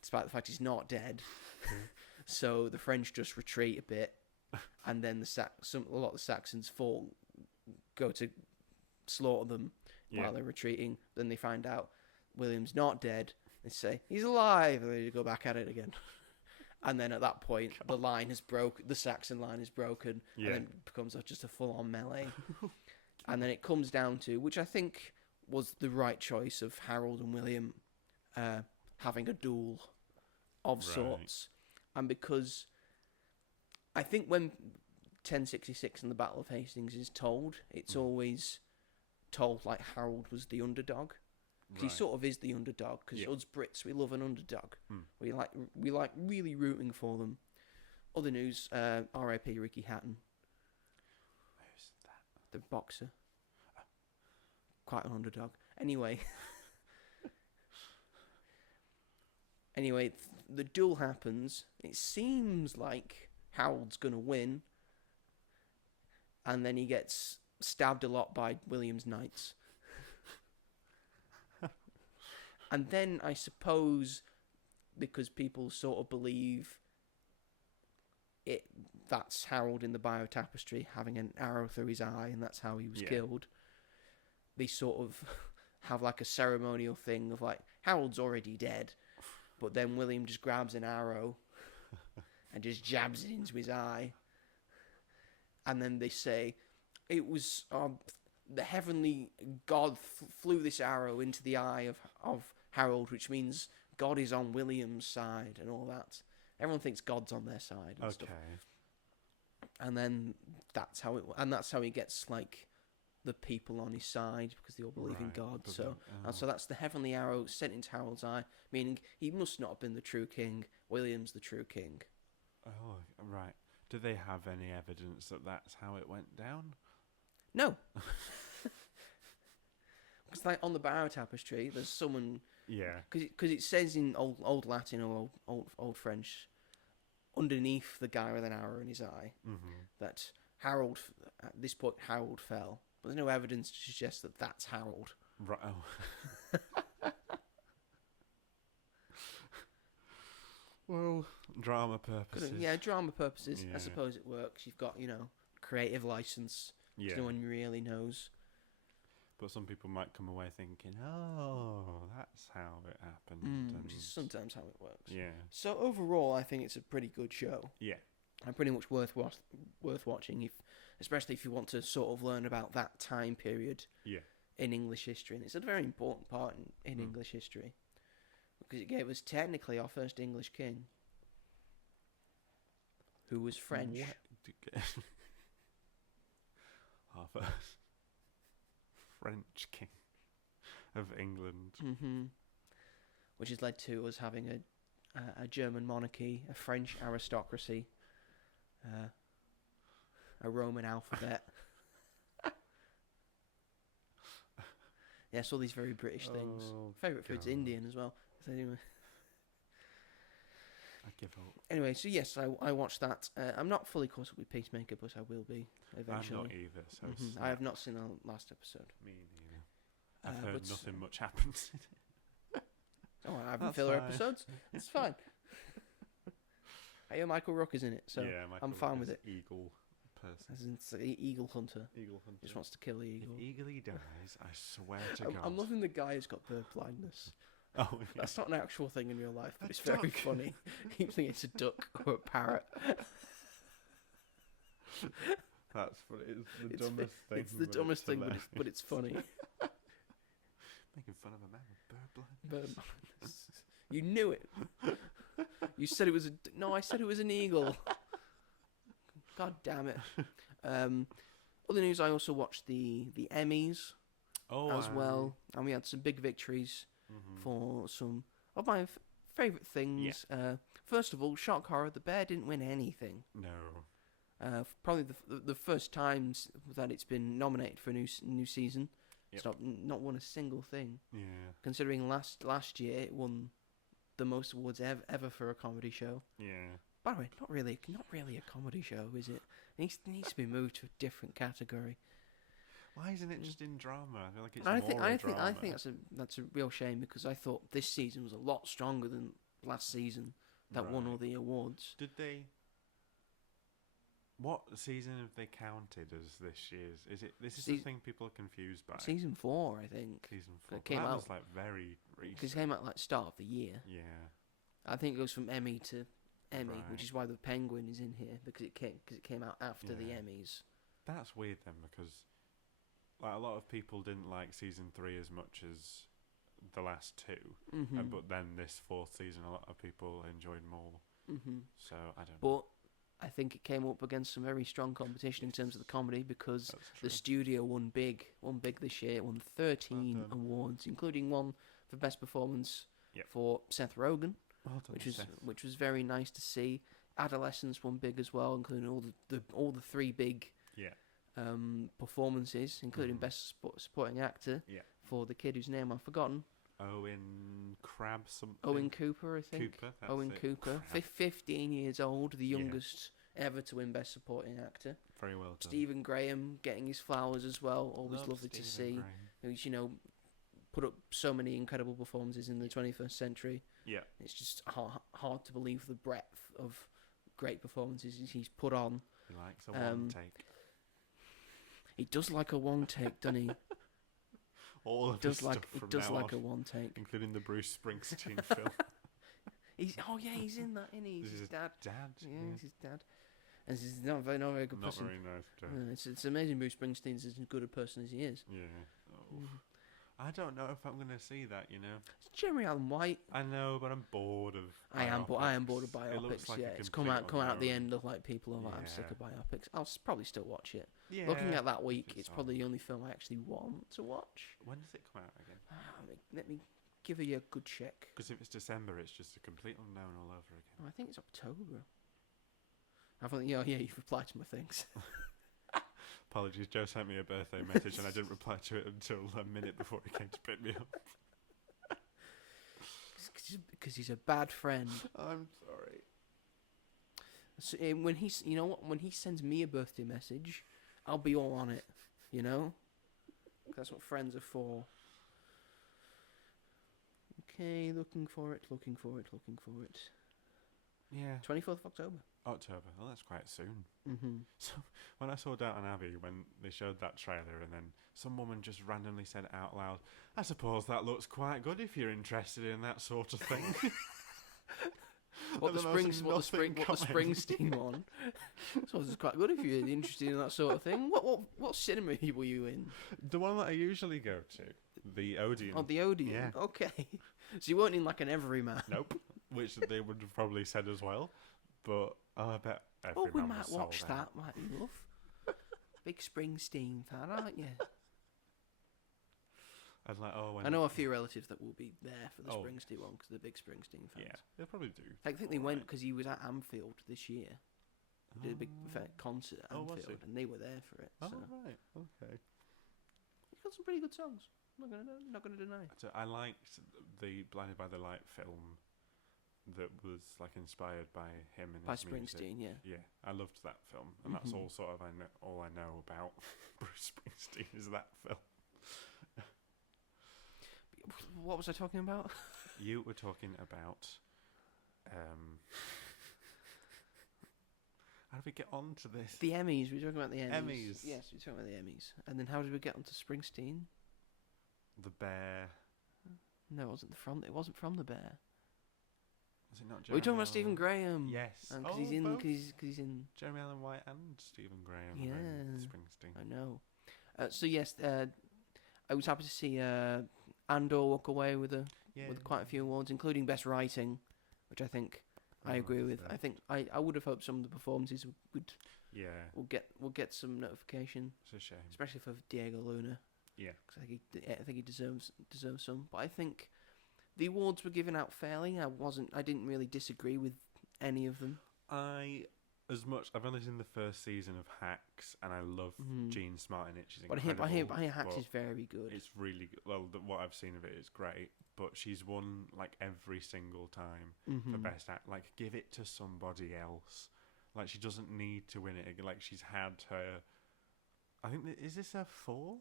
despite the fact he's not dead. So the French just retreat a bit, and then a lot of the Saxons go to slaughter them while they're retreating. Then they find out William's not dead. They say he's alive, and they go back at it again. And then at that point, the line has broken. The Saxon line is broken, and then it becomes just a full-on melee. And then it comes down to, which I think was the right choice, of Harold and William having a duel of sorts. And because I think when 1066 and the Battle of Hastings is told, it's always told like Harold was the underdog. Because he sort of is the underdog. Because us Brits, we love an underdog. We like really rooting for them. Other news: R.I.P. Ricky Hatton. Who's that? The boxer. Quite an underdog. Anyway, the duel happens. It seems like Harold's gonna win, and then he gets stabbed a lot by William's knights. And then I suppose, because people sort of believe that's Harold in the Barrow Tapestry having an arrow through his eye, and that's how he was killed. They sort of have like a ceremonial thing of like, Harold's already dead, but then William just grabs an arrow and just jabs it into his eye. And then they say, it was the heavenly God flew this arrow into the eye of Harold, which means God is on William's side and all that. Everyone thinks God's on their side and stuff. And then that's how he gets like the people on his side, because they all believe in God. So that's the heavenly arrow sent into Harold's eye, meaning he must not have been the true king. William's the true king. Oh, right. Do they have any evidence that that's how it went down? No. Because like on the Barrow Tapestry, there's someone... Yeah. Because it says in old Latin or old French, underneath the guy with an arrow in his eye, that Harold, at this point, Harold fell. But there's no evidence to suggest that that's Harold. Right. Oh. Well, drama purposes. Yeah, drama purposes. Yeah. I suppose it works. You've got, creative license. Yeah. No one really knows. But some people might come away thinking, oh, that's how it happened. Which is sometimes how it works. Yeah. So overall, I think it's a pretty good show. Yeah. And pretty much worth watching, especially if you want to sort of learn about that time period in English history. And it's a very important part in English history, because it gave us technically our first English king, who was French. Our first French king of England. Mm-hmm. Which has led to us having a German monarchy, a French aristocracy, a Roman alphabet. Yes, all these very British things. Favourite food's Indian as well. So anyway. I give up. Anyway, so yes, I watched that. I'm not fully caught up with Peacemaker, but I will be eventually. I'm not either. So I have not seen the last episode. Me neither. I've heard nothing much happens in it. Oh, I haven't filler episodes. It's fine. I hear Michael Rook is in it, so I'm fine with it. Eagle person. As in, it's the eagle hunter. Eagle hunter. Just wants to kill the eagle. If Eagle dies, I swear to God. I'm loving the guy who's got bird blindness. Oh, yeah. That's not an actual thing in real life, but it's very funny. You think it's a duck or a parrot. That's funny. It's the dumbest thing. It's the dumbest thing, but it's funny. Making fun of a man with bird blindness. You knew it. You said it was no. I said it was an eagle. God damn it. Other news. I also watched the Emmys as well, and we had some big victories for some of my favourite things. Yeah. First of all, shock horror. The Bear didn't win anything. No. Probably the first times that it's been nominated for a new season. Yep. It's not won a single thing. Yeah. Considering last year it won the most awards ever for a comedy show. Yeah. By the way, not really a comedy show, is it? It needs to be moved to a different category. Why isn't it just in drama? I feel like it's drama. I think that's a real shame, because I thought this season was a lot stronger than last season that won all the awards. Did they? What season have they counted as this year's? This is the thing people are confused by. Season 4, I think. Season 4. That was like very recent. Because it came out like start of the year. Yeah. I think it goes from Emmy to Emmy, which is why the Penguin is in here, because it came out after the Emmys. That's weird then, because like a lot of people didn't like season 3 as much as the last 2, but then this 4th season, a lot of people enjoyed more. So I don't know. But I think it came up against some very strong competition in terms of the comedy, because the studio won big this year. It won 13 awards, including one for best performance for Seth Rogen, which was very nice to see. Adolescence won big as well, including all the 3 big performances, including best supporting actor for the kid whose name I've forgotten. Owen Crab something. Owen Cooper, I think. Cooper. 15 years old, the youngest ever to win Best Supporting Actor. Very well done. Stephen Graham getting his flowers as well. Always lovely to see. Who's, put up so many incredible performances in the 21st century. Yeah. It's just hard to believe the breadth of great performances he's put on. He likes a one take. He does like a one take, doesn't he? All of his stuff from now like on, a one take, including the Bruce Springsteen film. He's in that, isn't he? He's his dad. Yeah, he's his dad. And he's not very good person. Not very nice dad. It's amazing Bruce Springsteen's as good a person as he is. Yeah. Oh. I don't know if I'm going to see that, It's Jeremy Allen White. I know, but I'm bored of biopics. I am bored of biopics. It looks like it's come out at the end of like people are like, I'm sick of biopics. I'll probably still watch it. Yeah, looking at that week, it's probably the only film I actually want to watch. When does it come out again? Let me give you a good check. Because if it's December, it's just a complete unknown all over again. I think it's October. I thought, you've replied to my things. Apologies, Joe sent me a birthday message and I didn't reply to it until a minute before he came to pick me up. Because he's a bad friend. I'm sorry. So, when he sends me a birthday message, I'll be all on it, That's what friends are for. Okay, looking for it. Yeah. 24th of October. Well, that's quite soon. So when I saw Downton Abbey, when they showed that trailer, and then some woman just randomly said out loud, "I suppose that looks quite good if you're interested in that sort of thing." What the Springsteen one? So it's quite good if you're interested in that sort of thing. What cinema were you in? The one that I usually go to, the Odeon. Oh, the Odeon. Yeah. Okay. So you weren't in like an Everyman. Nope. Which they would have probably said as well. But I bet Everyman we might was watch sold that, out. might we, love? Big Springsteen fan, aren't you? I know a few relatives that will be there for the Springsteen one, because they're big Springsteen fans. Yeah, they probably do. I think they went because he was at Anfield this year. Did a big concert at Anfield, and they were there for it. Oh, right. Okay. He's got some pretty good songs. I'm not going to deny. So I liked the Blinded by the Light film that was like inspired by him and his Springsteen, music. Yeah, I loved that film, and that's all sort of all I know about Bruce Springsteen is that film. What was I talking about? You were talking about. How did we get on to this? The Emmys. We were talking about the Emmys. Emmys. Yes, we were talking about the Emmys. And then how did we get onto Springsteen? The Bear. No, it wasn't from. It wasn't from The Bear. Was it not? We're talking about Stephen Graham. Yes. Because he's in. Because he's in. Jeremy Allen White and Stephen Graham. Yeah. And Springsteen. I know. So yes, I was happy to see Andor walk away with quite a few awards, including Best Writing, which I think I agree with. I think I would have hoped some of the performances would will get some notification. It's a shame, especially for Diego Luna. Yeah, because I think he deserves some. But I think the awards were given out fairly. I didn't really disagree with any of them. I've only seen the first season of Hacks, and I love Jean Smart in it. She's incredible. But I hear Hacks is very good. It's really good. Well, what I've seen of it is great, but she's won like every single time for Best Act. Like, give it to somebody else. Like, she doesn't need to win it. Like, she's had her. I think is this her fourth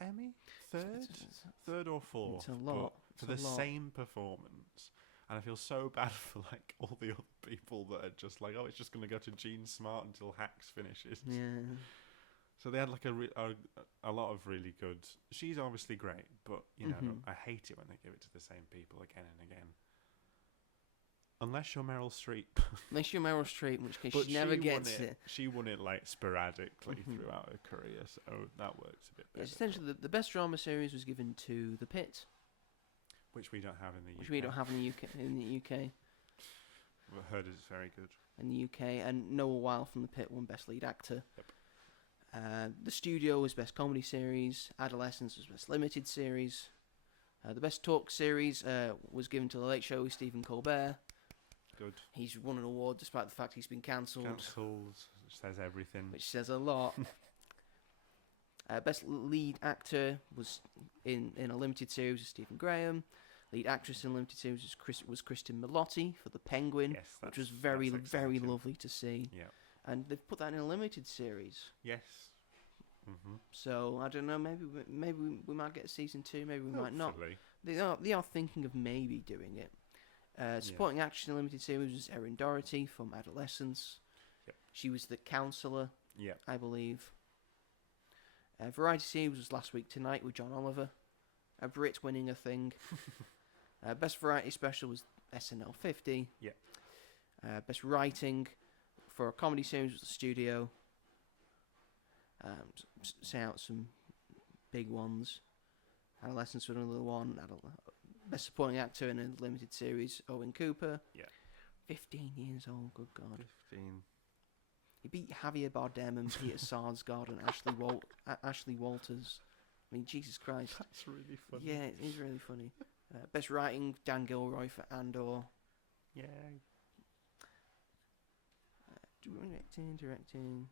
Emmy? Third or fourth? It's a lot. For the same performance. And I feel so bad for like all the other people that are just like, oh, it's just going to go to Jean Smart until Hacks finishes. Yeah. So they had like a lot of really good. She's obviously great, but you know, I hate it when they give it to the same people again and again. Unless you're Meryl Streep. Unless you're Meryl Streep, in which case she never gets it. She won it like sporadically throughout her career, so that works a bit better. Essentially, the best drama series was given to The Pit. Which we don't have in the UK. Which we don't have in the UK. I've heard it's very good. In the UK, and Noah Weil from The Pit won Best Lead Actor. Yep. The Studio was Best Comedy Series. Adolescence was Best Limited Series. The Best Talk Series was given to The Late Show with Stephen Colbert. Good. He's won an award despite the fact he's been cancelled. Which says everything. Which says a lot. Best Lead Actor was in a limited series with Stephen Graham. Lead Actress in a limited series was Kristen Milotti for The Penguin, which was very lovely to see. Yeah. And they've put that in a limited series. Yes. So I don't know. Maybe we might get a season 2. Maybe we might not. Hopefully. They are thinking of maybe doing it. Supporting Actress in a limited series was Erin Doherty from Adolescence. Yep. She was the counsellor. Yeah. I believe. Variety series was Last Week Tonight with John Oliver. A Brit winning a thing. Best Variety Special was SNL 50. Yeah. Best Writing for a comedy series was The Studio. Say out some big ones. Adolescence was another one. Best Supporting Actor in a limited series, Owen Cooper. Yeah. 15 years old, good God. 15. He beat Javier Bardem and Peter Sarsgaard and Ashley Walters. I mean, Jesus Christ. That's really funny. Yeah, it is really funny. Best Writing, Dan Gilroy for Andor. Yeah. Directing.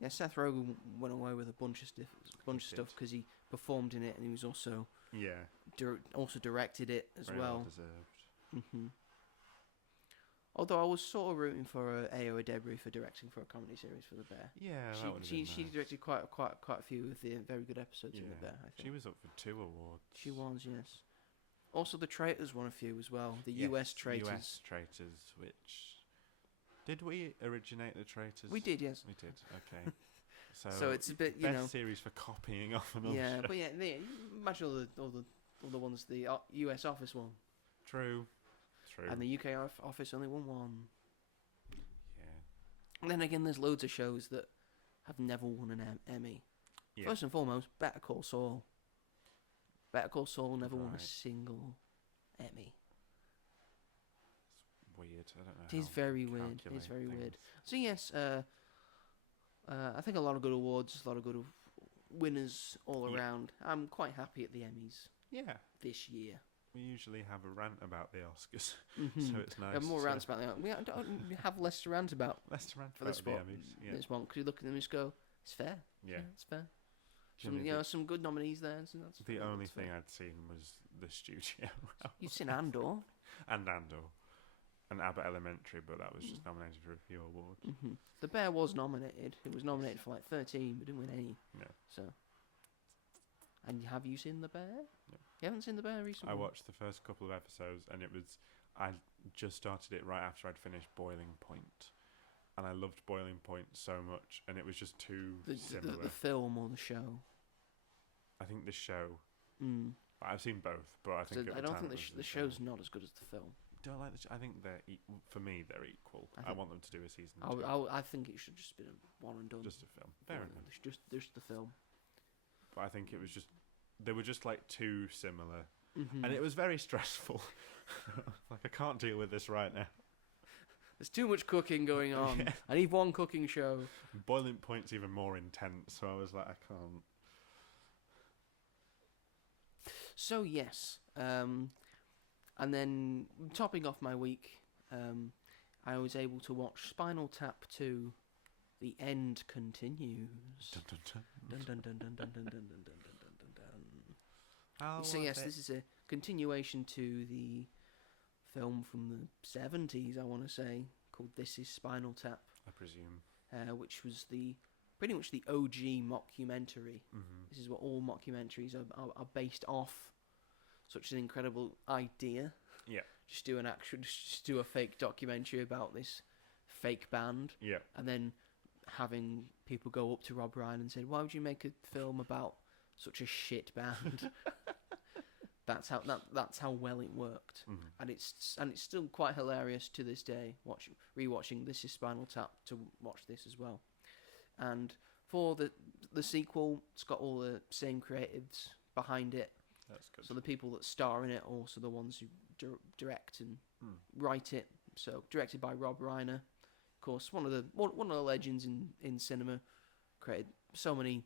Yeah, Seth Rogen went away with a bunch of stuff because he performed in it and he was also directed it as Very well deserved. Although I was sort of rooting for Ayo Edebiri for directing for a comedy series for The Bear. Yeah, she directed quite a few of the very good episodes in The Bear. I think she was up for 2 awards. She was, yes. Also, The Traitors won a few as well. The US Traitors. US Traitors, which did we originate The Traitors? We did, yes. We did. Okay. So it's a bit, best series for copying off another. Yeah, but imagine all the ones the US Office won. True. And the UK Office only won 1. Yeah. And then again, there's loads of shows that have never won an Emmy. Yeah. First and foremost, Better Call Saul. Better Call Saul never won a single Emmy. It's weird. I don't know. It is very weird. It's very weird. So yes, I think a lot of good awards, a lot of good winners all around. I'm quite happy at the Emmys. Yeah. This year. We usually have a rant about the Oscars, so it's nice. We have more rants about the We have less to rant about. Less to rant about the Emmys. Yeah. This one, because you look at them and just go, it's fair. Yeah, it's fair. Some good nominees there. So the only thing I'd seen was The Studio. You've seen Andor. And Abbott Elementary, but that was just nominated for a few awards. The Bear was nominated. It was nominated for like 13, but didn't win any. No. So. And have you seen The Bear? No. You haven't seen The Bear recently? I watched the first couple of episodes, and I just started it right after I'd finished Boiling Point, and I loved Boiling Point so much, and it was just too similar. The film or the show? I think the show. I've seen both, but I think I don't think the show's not as good as the film. Don't like I think they're for me they're equal. I want them to do a season 2. I think it should just be one and done. Just a film. Fair enough. Just the film. But I think it was just they were just like too similar, and it was very stressful. Like I can't deal with this right now. There's too much cooking going on. Yeah. I need one cooking show. Boiling Point's even more intense, so I was like, I can't. So yes, and then topping off my week, I was able to watch Spinal Tap 2. The End Continues. Dun, dun, dun. Dun, dun, dun, dun, dun, dun, dun, dun, dun, dun. So yes, this is a continuation to the film from the 70s, I want to say, called This Is Spinal Tap. I presume. Which was pretty much the OG mockumentary. This is what all mockumentaries are based off. Such an incredible idea. Yeah. Just do a fake documentary about this fake band. Yeah. And then having people go up to Rob Ryan and say, "Why would you make a film about such a shit band?" That's how well it worked, and it's still quite hilarious to this day. Rewatching This Is Spinal Tap to watch this as well, and for the sequel, it's got all the same creatives behind it. That's good. So the people that star in it are also the ones who direct and write it. So directed by Rob Reiner, of course, one of the legends in cinema, created so many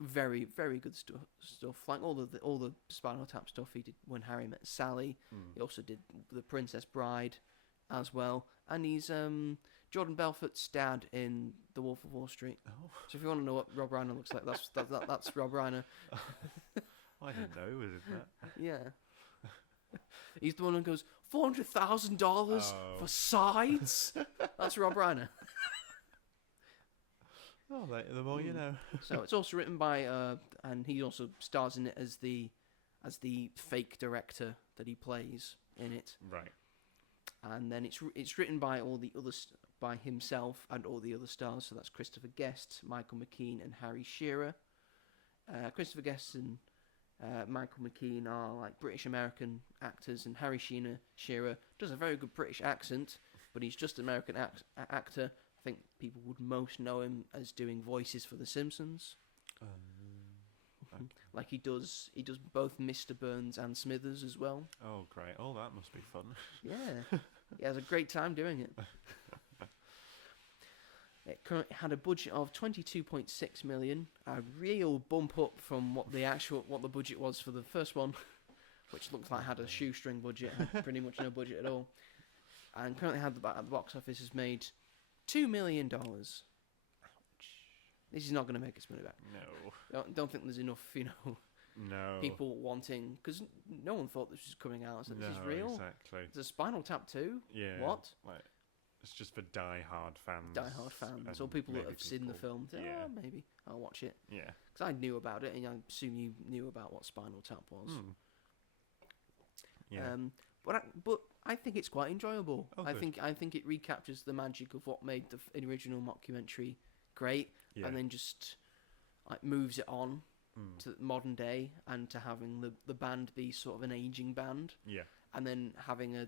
very, very good stuff. Like all the Spinal Tap stuff he did When Harry Met Sally. He also did The Princess Bride as well, and he's Jordan Belfort's dad in The Wolf of Wall Street. Oh. So if you want to know what Rob Reiner looks like, that's Rob Reiner. I didn't know, was it that? Yeah. He's the one who goes $400,000 for sides. That's Rob Reiner. Oh, the more you know. So it's also written by, and he also stars in it as the fake director that he plays in it. Right. And then it's written by by himself and all the other stars. So that's Christopher Guest, Michael McKean, and Harry Shearer. Christopher Guest and Michael McKean are like British American actors, and Harry Shearer does a very good British accent, but he's just an American actor. I think people would most know him as doing voices for The Simpsons. Okay. Like he does both Mr. Burns and Smithers as well. Oh, great! Oh, that must be fun. Yeah, he has a great time doing it. It currently had a budget of 22.6 million, a real bump up from what the budget was for the first one, which looks like it had a shoestring budget, had pretty much no budget at all. And currently at the box office has made $2 million. Ouch. This is not going to make its money back. No. Don't think there's enough, no. people wanting, because no one thought this was coming out. So this is real. Exactly. It's a Spinal Tap 2? Yeah. What? Like, it's just for die-hard fans. Die-hard fans, or people that have seen the film. Yeah. Oh, maybe I'll watch it. Yeah. Because I knew about it, and I assume you knew about what Spinal Tap was. Yeah. But I think it's quite enjoyable. Oh, I think it recaptures the magic of what made the original mockumentary great, and then just like moves it on to modern day and to having the band be sort of an aging band. Yeah. And then having a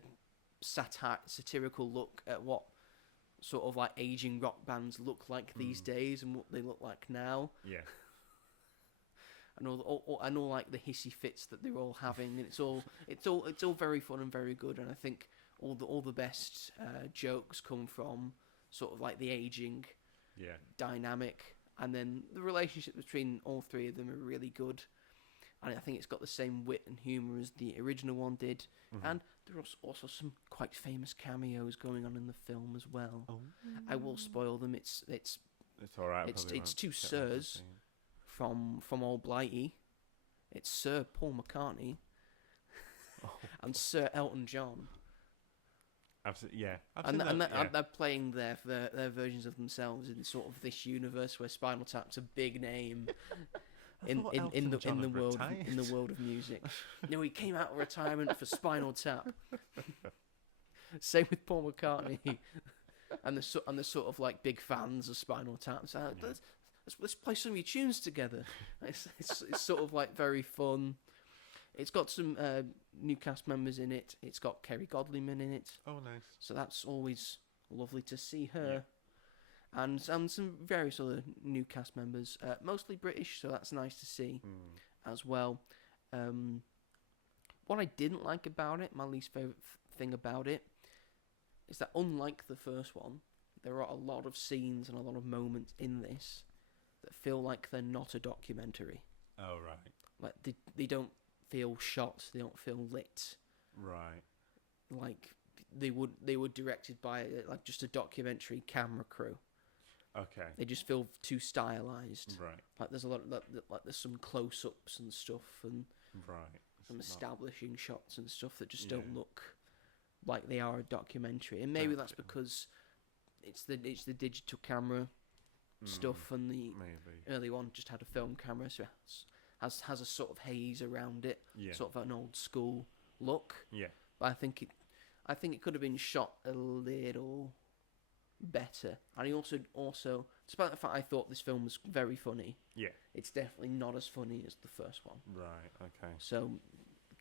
satirical look at what sort of like aging rock bands look like these days and what they look like now. Yeah. And all like the hissy fits that they're all having, and it's all very fun and very good. And I think all the best jokes come from sort of like the aging dynamic, and then the relationship between all three of them are really good. And I think it's got the same wit and humour as the original one did. And there are also some quite famous cameos going on in the film as well. Oh. I will spoil them. It's all right. It's two sirs from Old Blighty. It's Sir Paul McCartney and Sir Elton John. Absolutely, yeah. And they're playing their versions of themselves in sort of this universe where Spinal Tap's a big name. In the world of music. No, he came out of retirement for Spinal Tap. Same with Paul McCartney, and the sort of like big fans of Spinal Tap. So let's play some of your tunes together. It's sort of like very fun. It's got some new cast members in it. It's got Kerry Godliman in it. Oh, nice. So that's always lovely to see her. Yeah. And some various other new cast members. Mostly British, so that's nice to see as well. What I didn't like about it, my least favourite thing about it, is that unlike the first one, there are a lot of scenes and a lot of moments in this that feel like they're not a documentary. Oh, right. Like, they don't feel shot, they don't feel lit. Right. Like, they were directed by, like, just a documentary camera crew. Okay. They just feel too stylized. Right. Like, there's a lot of, like there's some close-ups and stuff, and right. some establishing shots and stuff that just don't look like they are a documentary. And maybe that's because it's the digital camera stuff, and the early one just had a film camera, so it has a sort of haze around it, sort of an old school look. Yeah. But I think it could have been shot a little better. And he also, despite the fact I thought this film was very funny, it's definitely not as funny as the first one. Right. Okay. So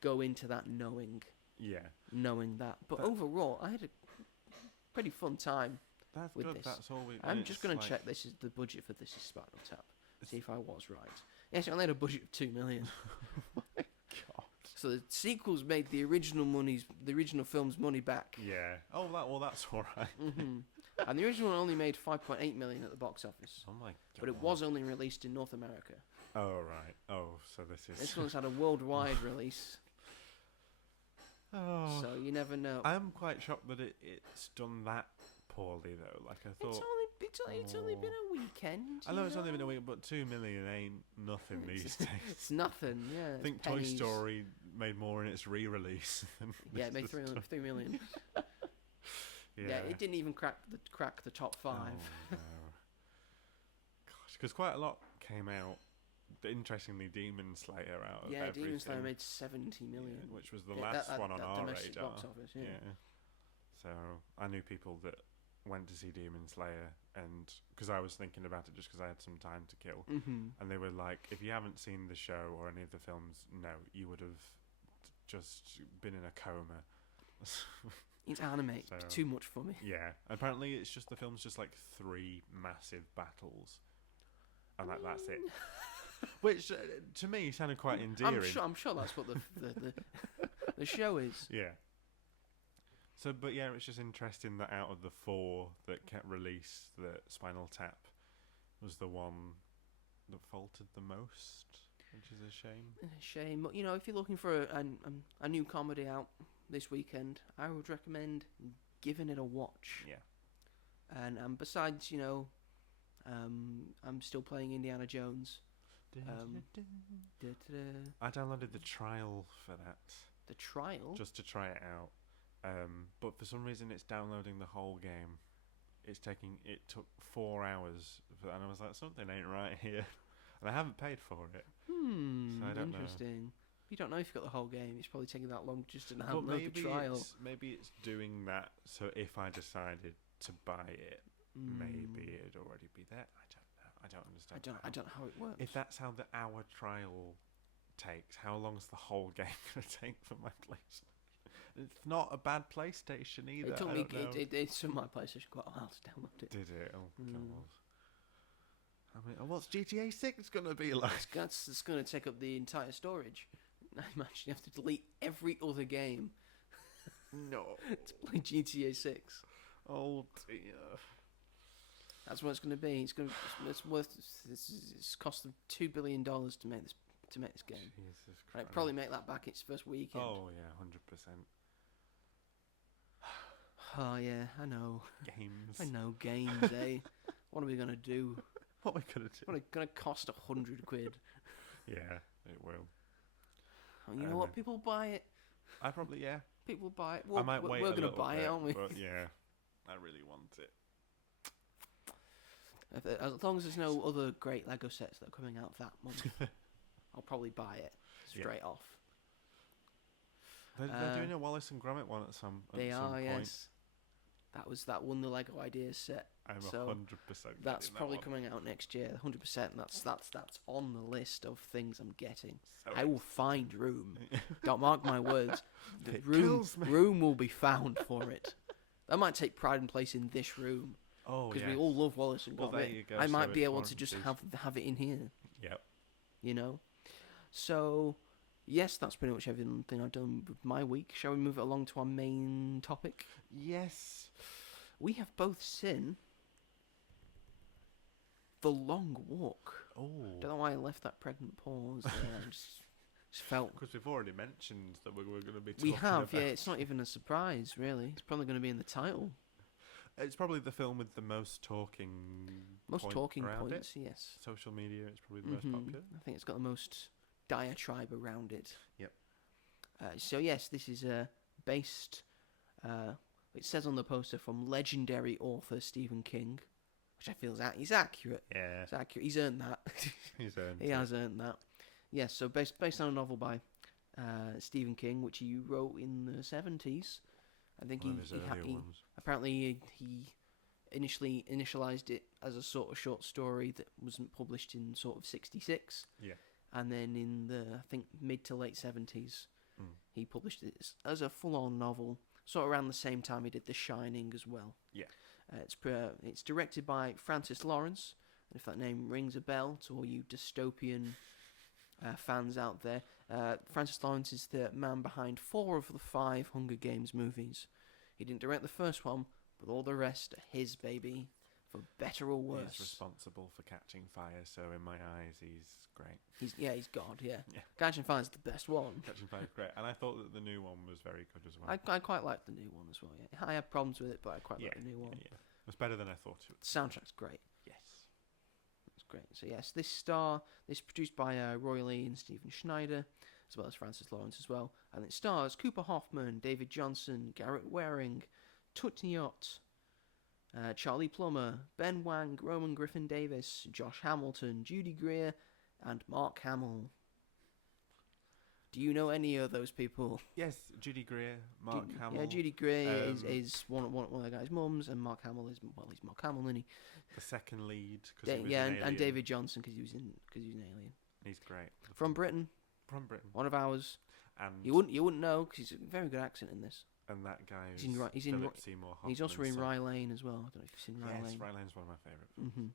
go into that knowing that. But overall, I had a pretty fun time. That's with good. this. That's all we. I'm just going to check this is the budget for this is Spinal Tap. See if I was right. Yes, I only had a budget of $2 million. Oh my God. So the sequels made the original film's money back. Yeah. Oh, that's all right. And the original one only made $5.8 million at the box office. Oh my God. But it was only released in North America. Oh right. Oh, so this one's had a worldwide release. Oh. So you never know. I'm quite shocked that it's done that poorly though. Like I thought. It's only been a weekend. I know it's only been a week, but $2 million ain't nothing these days. It's nothing. Yeah. I think pennies. Toy Story made more in its re-release. Yeah, it made $3 million. Yeah, it didn't even crack the top 5. Oh, no. Gosh, because quite a lot came out. Interestingly, Demon Slayer out of everything. Demon Slayer made $70 million, which was the last one on our radar. Box office, So I knew people that went to see Demon Slayer, and because I was thinking about it just because I had some time to kill, and they were like, if you haven't seen the show or any of the films, no, you would have just been in a coma. It's anime. So, it's too much for me. Yeah. Apparently, the film's just like 3 massive battles, and that's it. Which to me sounded quite endearing. I'm sure that's what the show is. Yeah. So, but yeah, it's just interesting that out of the 4 that kept released, that Spinal Tap was the one that faltered the most, which is a shame. A shame, but if you're looking for a new comedy out this weekend, I would recommend giving it a watch. Yeah. And besides, I'm still playing Indiana Jones. I downloaded the trial for that. The trial? Just to try it out. But for some reason, it's downloading the whole game. It took 4 hours, and I was like, something ain't right here. And I haven't paid for it. So I don't know. Interesting. You don't know if you've got the whole game. It's probably taking that long just to download the trial. Maybe it's doing that, so if I decided to buy it, maybe it'd already be there. I don't understand. I don't know how it works. If that's how the hour trial takes, how long's the whole game going to take for my PlayStation? It's not a bad PlayStation either. It took me. It took my PlayStation quite a while to download it. Did it? Oh God. I mean, what's GTA 6 going to be like? It's going to take up the entire storage. I imagine you have to delete every other game. No. To play GTA 6. Oh dear. That's what it's going to be. It's cost them $2 billion to make this game. Jesus Christ. And it'll probably make that back its first weekend. Oh yeah, 100%. Oh yeah, I know. Games. I know games, eh? What are we gonna do? What are we gonna do? What, it's gonna cost £100? Yeah, it will. Oh, you know what? People buy it. I probably People buy it. I might wait. We're gonna buy it, aren't we? But yeah, I really want it. As long as there's no other great Lego sets that are coming out that month, I'll probably buy it straight off. They're doing a Wallace and Gromit one at some point. Yes. That won the Lego Ideas set. I'm 100%. That's probably that coming out next year. 100%. That's on the list of things I'm getting. So I will find room. Don't mark my words. The It room kills me. room will be found for it. That might take pride and place in this room Oh, because yeah. we all love Wallace and Well, Gromit. there you go, I so might be it's able to just warranted. have it in here. Yep. You know. So, yes, that's pretty much everything I've done with my week. Shall we move it along to our main topic? Yes. We have both seen The Long Walk. Oh. Don't know why I left that pregnant pause there. I just felt... Because we've already mentioned that we were going to be talking We have, about... yeah. It's not even a surprise, really. It's probably going to be in the title. It's probably the film with the most talking around points, it. yes. Social media, it's probably the most popular. I think it's got the most diatribe around it. Yep. So, yes, this is based... it says on the poster from legendary author Stephen King, which I feel is accurate. Yeah. It's accurate. He's earned that. He's earned He has earned that. Yes, so based on a novel by Stephen King, which he wrote in the 70s. I think One of his earlier ones. apparently he initialized it as a sort of short story that wasn't published in sort of 66. Yeah. And then in the, I think, mid to late 70s, he published it as a full-on novel, sort of around the same time he did The Shining as well. Yeah. It's directed by Francis Lawrence, and if that name rings a bell to all you dystopian fans out there, Francis Lawrence is the man behind 4 of the 5 Hunger Games movies. He didn't direct the first one, but all the rest are his baby, for better or worse. He's responsible for catching fire, so in my eyes, he's great. He's God, yeah. Yeah. Catching Fire's the best one. Catching fire is great, and I thought that the new one was very good as well. I quite like the new one as well, yeah. I have problems with it, but I quite like the new one. Yeah. It was better than I thought it would. The soundtrack's great. Yes. It's great. So yes, this is produced by Roy Lee and Stephen Schneider, as well as Francis Lawrence as well, and it stars Cooper Hoffman, David Johnson, Garrett Waring, Tut Nyott, Charlie Plummer, Ben Wang, Roman Griffin Davis, Josh Hamilton, Judy Greer, and Mark Hamill. Do you know any of those people? Yes, Judy Greer, Mark Hamill. Yeah, Judy Greer is one of the guy's mums, and Mark Hamill is, well, he's Mark Hamill, isn't he? The second lead, because he was yeah, in and Alien. David Johnson because he was an Alien. He's great. From Britain, From Britain. one of ours. And You wouldn't know because he's a very good accent in this. and that guy is He's in Philip Seymour Hoffman. He's also in Rye Lane as well. I don't know if you've seen Rye Yes, Lane. Rye Lane's one of my favourite.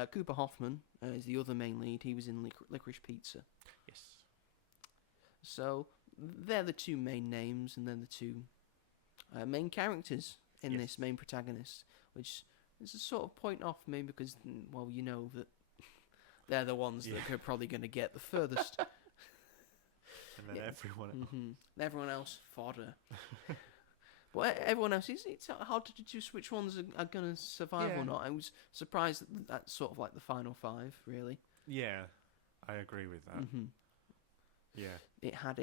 And Cooper Hoffman is the other main lead. He was in Licorice Pizza. Yes. So they're the two main names, and then the two main characters in this, main protagonists, which is a sort of point off me because, well, you know that they're the ones that are probably going to get the furthest. And then everyone else, fodder. But everyone else, it's hard to deduce which ones are going to survive or not. I was surprised that that's sort of like the final 5, really. Yeah, I agree with that. Yeah. It had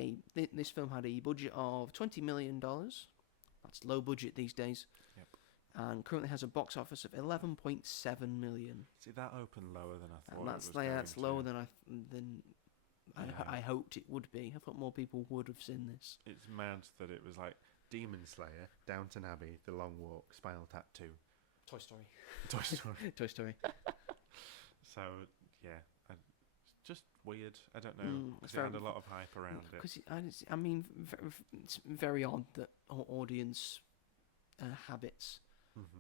this film had a budget of $20 million. That's low budget these days. Yep. And currently has a box office of 11.7 million. See, that opened lower than I thought. And that's lower than I hoped it would be. I thought more people would have seen this. It's mad that it was like Demon Slayer, Downton Abbey, The Long Walk, Spinal Tap 2. Toy Story. Toy Story. Toy Story. So, yeah. It's just weird. I don't know. Because it had a lot of hype around it. Because, I mean, it's very odd that audience habits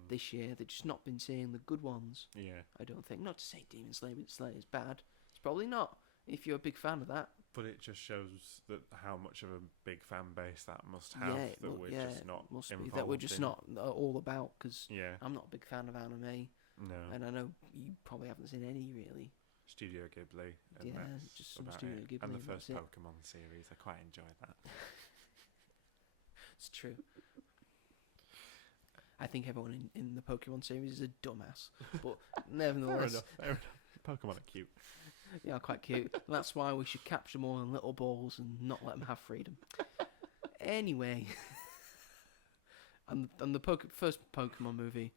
this year, they've just not been seeing the good ones. Yeah. I don't think. Not to say Demon Slayer is bad. It's probably not, if you're a big fan of that. But it just shows that how much of a big fan base that must have, we're just not involved that we're just in. not all about, because Yeah. I'm not a big fan of anime, No. and I know you probably haven't seen any, really. Studio Ghibli. And Yeah, that's just some about Studio it. Ghibli, And the and first that's it. Pokemon series. I quite enjoyed that. It's true. I think everyone in the Pokemon series is a dumbass, but nevertheless, Fair enough. Pokemon are cute. yeah, quite cute. That's why we should capture them all in little balls and not let them have freedom. Anyway, and the first Pokemon movie,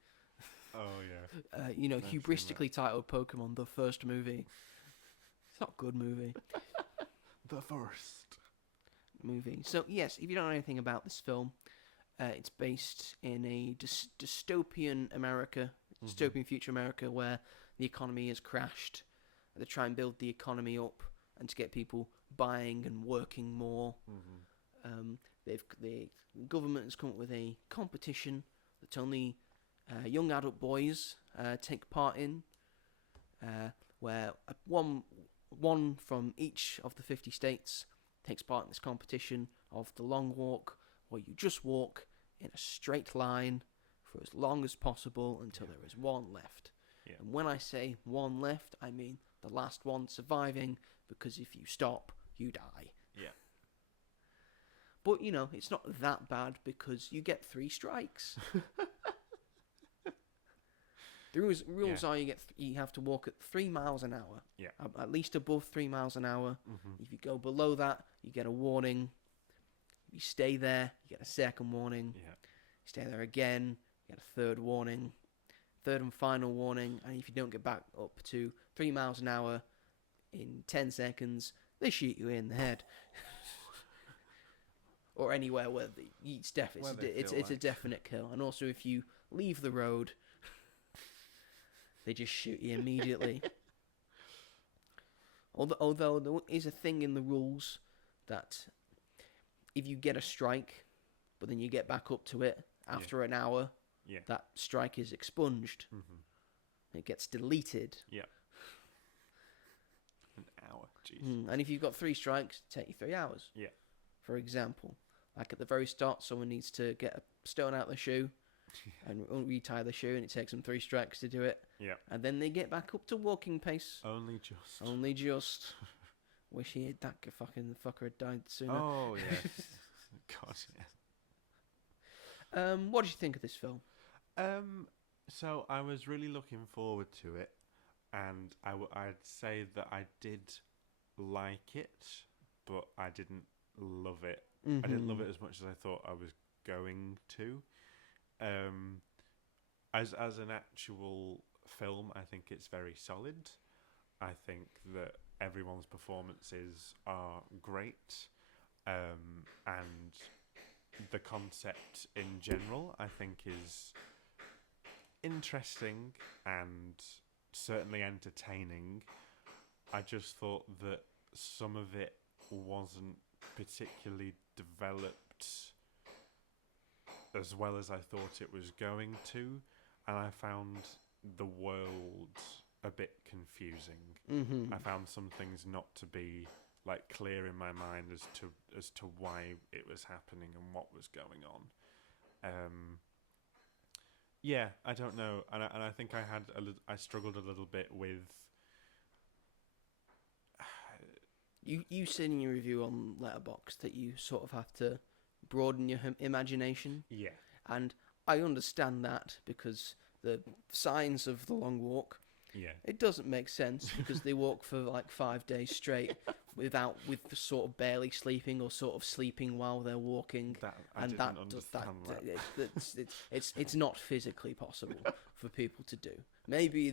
Oh, yeah. I've seen hubristically titled Pokemon the first movie. It's not a good movie. The first. Movie. So yes, if you don't know anything about this film, It's based in a dystopian America, dystopian future America, where the economy has crashed. They try and build the economy up and to get people buying and working more. The government has come up with a competition that only young adult boys take part in, where one from each of the 50 states takes part in this competition of the long walk, where you just walk in a straight line for as long as possible until there is one left. Yeah. And when I say one left, I mean the last one surviving, because if you stop, you die. Yeah. But, you know, it's not that bad because you get 3 strikes. The rules are you have to walk at 3 miles an hour. Yeah. At least above 3 miles an hour. Mm-hmm. If you go below that, you get a warning. If you stay there, you get a second warning. Yeah. You stay there again, you get a third warning. Third and final warning. And if you don't get back up to 3 miles an hour in 10 seconds, they shoot you in the head. Or anywhere where it's a definite kill. And also, if you leave the road, they just shoot you immediately. Although there is a thing in the rules that if you get a strike, but then you get back up to it after an hour, that strike is expunged. Mm-hmm. It gets deleted. Yeah. An hour, jeez. And if you've got 3 strikes, it takes you 3 hours. Yeah. For example, like at the very start, someone needs to get a stone out of the shoe and retie the shoe, and it takes them 3 strikes to do it. Yeah. And then they get back up to walking pace. Only just. Only just. Wish that fucking fucker had died sooner. Oh, yeah. God, yeah. What did you think of this film? So I was really looking forward to it, and I'd say that I did like it, but I didn't love it. Mm-hmm. I didn't love it as much as I thought I was going to. As an actual film, I think it's very solid. I think that everyone's performances are great, and the concept in general, I think, is interesting and certainly entertaining. I just thought that some of it wasn't particularly developed as well as I thought it was going to, and I found the world a bit confusing. Mm-hmm. I found some things not to be like clear in my mind as to why it was happening and what was going on. Yeah, I don't know, and I think I struggled a little bit with. You said in your review on Letterboxd that you sort of have to broaden your imagination. Yeah. And I understand that because the signs of the long walk, it doesn't make sense because they walk for like 5 days straight with sort of barely sleeping or sort of sleeping while they're walking. It's not physically possible for people to do. Maybe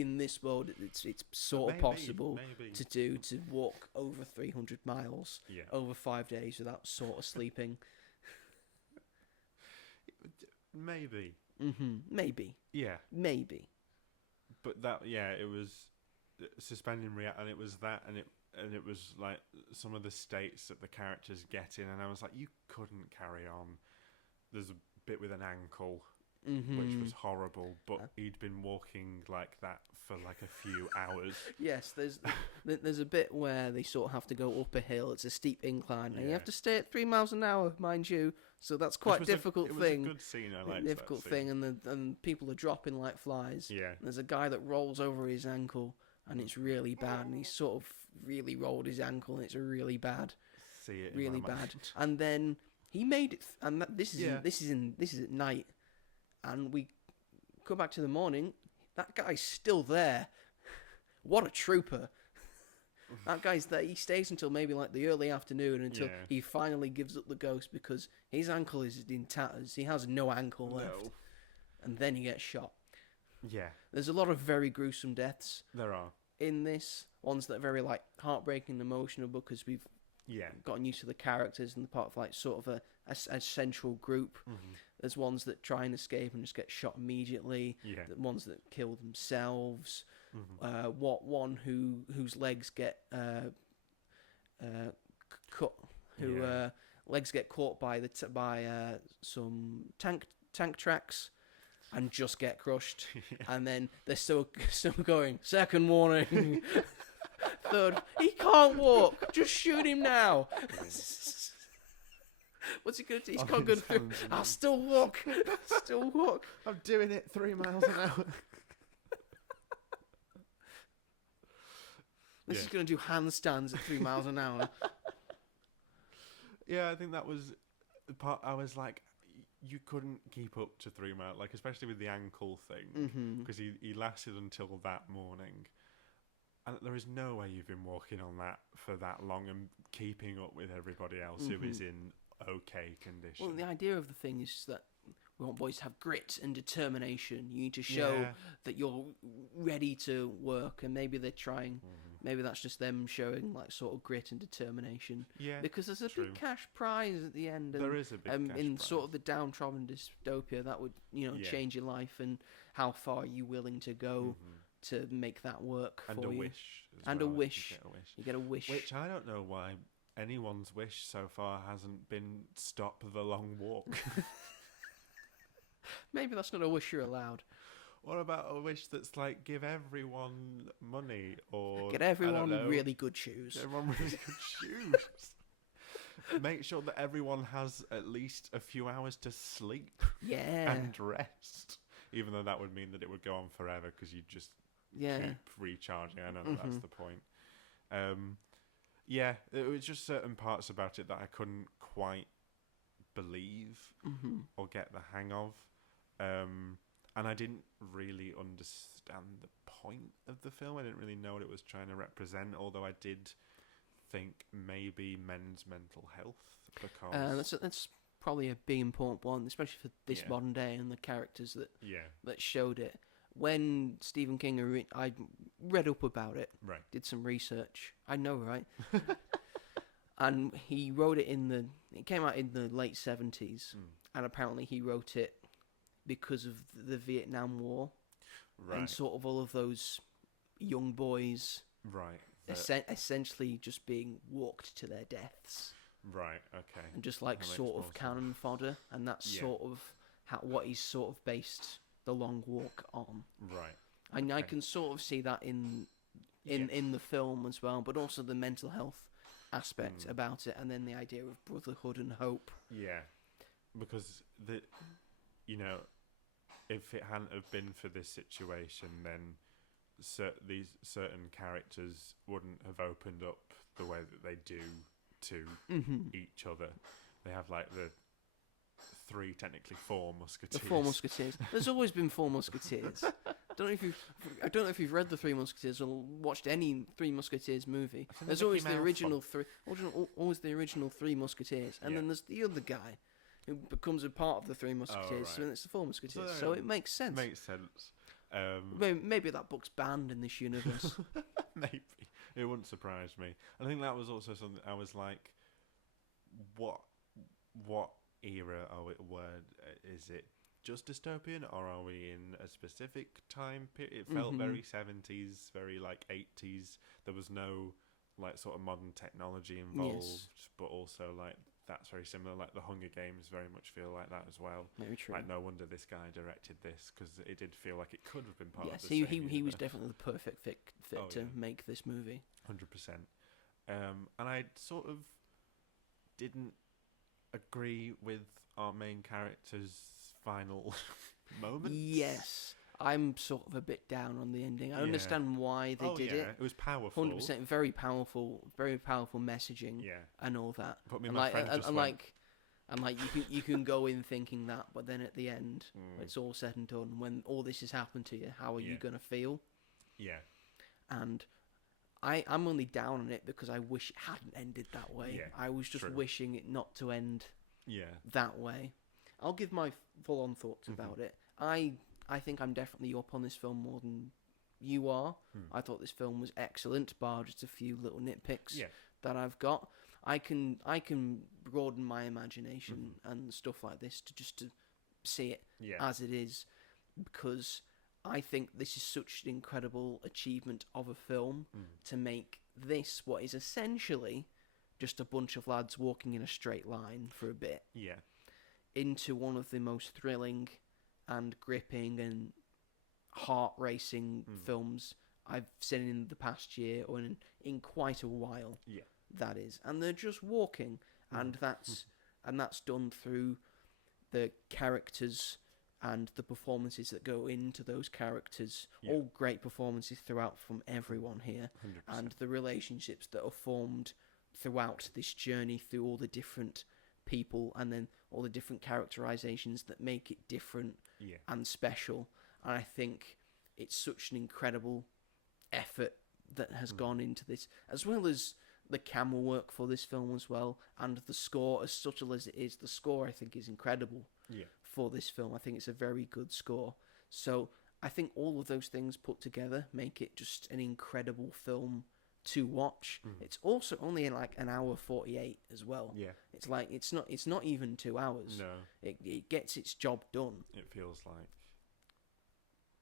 in this world it's sort of possible to walk over 300 miles over 5 days without sort of sleeping. Maybe. Mm-hmm. Maybe. Yeah. Maybe. But it was suspending reality, and it was that, and it was like some of the states that the characters get in, and I was like, you couldn't carry on. There's a bit with an ankle, which was horrible, but he'd been walking like that for like a few hours. Yes, there's a bit where they sort of have to go up a hill. It's a steep incline, and you have to stay at 3 miles an hour, mind you. So that's quite a difficult thing. It was a good scene. I liked difficult that scene. thing, and people are dropping like flies. Yeah. And there's a guy that rolls over his ankle, and it's really bad. And he's sort of really rolled his ankle, and it's really bad. See it. Really bad. And then he made it. And this is at night, and we go back to the morning. That guy's still there. What a trooper! That guy's there. He stays until maybe like the early afternoon until he finally gives up the ghost because his ankle is in tatters. He has no ankle left. And then he gets shot. Yeah. There's a lot of very gruesome deaths. There are. In this. Ones that are very like heartbreaking and emotional because we've gotten used to the characters and the part of like sort of a central group. Mm-hmm. There's ones that try and escape and just get shot immediately. Yeah. The ones that kill themselves. Mm-hmm. One whose legs get cut. Legs get caught by some tank tracks and just get crushed. And then they're still going. Second warning. Third, he can't walk. Just shoot him now. What's he gonna do? He's not gonna do. I'll still walk. Still walk. I'm doing it 3 miles an hour. This is gonna do handstands at 3 miles an hour. Yeah, I think that was the part. I was like, you couldn't keep up to 3 miles, like especially with the ankle thing, because he lasted until that morning, and there is no way you've been walking on that for that long and keeping up with everybody else who is in okay condition. Well, the idea of the thing is that we want boys to have grit and determination. You need to show that you're ready to work, and maybe they're trying. Maybe that's just them showing like sort of grit and determination. Yeah, because there's a big cash prize at the end. And, there is a big cash in prize. Sort of the downtrodden dystopia that would change your life, and how far are you willing to go to make that work and for a you? Wish and well. a wish. You get a wish. Which I don't know why anyone's wish so far hasn't been stop the long walk. Maybe that's not a wish you're allowed. What about a wish that's like give everyone money or get everyone really good shoes? Get everyone really good shoes. Make sure that everyone has at least a few hours to sleep and rest. Even though that would mean that it would go on forever because you just keep recharging. I know that's the point. It was just certain parts about it that I couldn't quite believe or get the hang of. And I didn't really understand the point of the film. I didn't really know what it was trying to represent, although I did think maybe men's mental health, because... that's probably a big important one, especially for this modern day and the characters that showed it. When Stephen King, I read up about it, did some research. I know, right? And he wrote it it came out in the late 70s, and apparently he wrote it because of the Vietnam War, and sort of all of those young boys, essentially just being walked to their deaths, and just like sort of cannon fodder, and that's sort of what he's sort of based the long walk on. And I can sort of see that in the film as well, but also the mental health aspect about it, and then the idea of brotherhood and hope. Yeah, because if it hadn't have been for this situation, then these certain characters wouldn't have opened up the way that they do to each other. They have like the technically four musketeers. The four musketeers. There's always been four musketeers. I don't know if you've read the Three Musketeers or watched any Three Musketeers movie. There's always the original always the original Three Musketeers, and then there's the other guy who becomes a part of the Three Musketeers, so it's the Four Musketeers. So it makes sense. Maybe that book's banned in this universe. Maybe. It wouldn't surprise me. I think that was also something I was like, what era is it just dystopian, or are we in a specific time period? It felt very 70s, very like 80s. There was no like sort of modern technology involved, but also like that's very similar. Like the Hunger Games very much feel like that as well. Very true. Like no wonder this guy directed this, because it did feel like it could have been part of the same. Yes, he was definitely the perfect fit to make this movie. 100%. And I sort of didn't agree with our main character's final moments. Yes. I'm sort of a bit down on the ending. I understand why they did it. It was powerful. 100%, very powerful messaging. Yeah. And all that. But me and my friend just went... you can go in thinking that, but then at the end, when it's all said and done, when all this has happened to you, how are you going to feel? Yeah. And I'm only down on it because I wish it hadn't ended that way. Yeah, I was just wishing it not to end that way. I'll give my full-on thoughts about it. I think I'm definitely up on this film more than you are. I thought this film was excellent, bar just a few little nitpicks that I've got. I can broaden my imagination and stuff like this to see it as it is, because I think this is such an incredible achievement of a film to make this what is essentially just a bunch of lads walking in a straight line for a bit into one of the most thrilling and gripping and heart-racing films I've seen in the past year, or in quite a while. That is, and they're just walking, and that's done through the characters and the performances that go into those characters. All great performances throughout from everyone here, 100%. and the relationships that are formed throughout this journey, through all the different people, and then all the different characterizations that make it different and special. And I think it's such an incredible effort that has gone into this, as well as the camera work for this film as well, and the score, as subtle as it is, the score I think is incredible for this film. I think it's a very good score. So I think all of those things put together make it just an incredible film to watch. It's also only in like an hour 48 as well. It's like it's not even 2 hours. No, it gets its job done. it feels like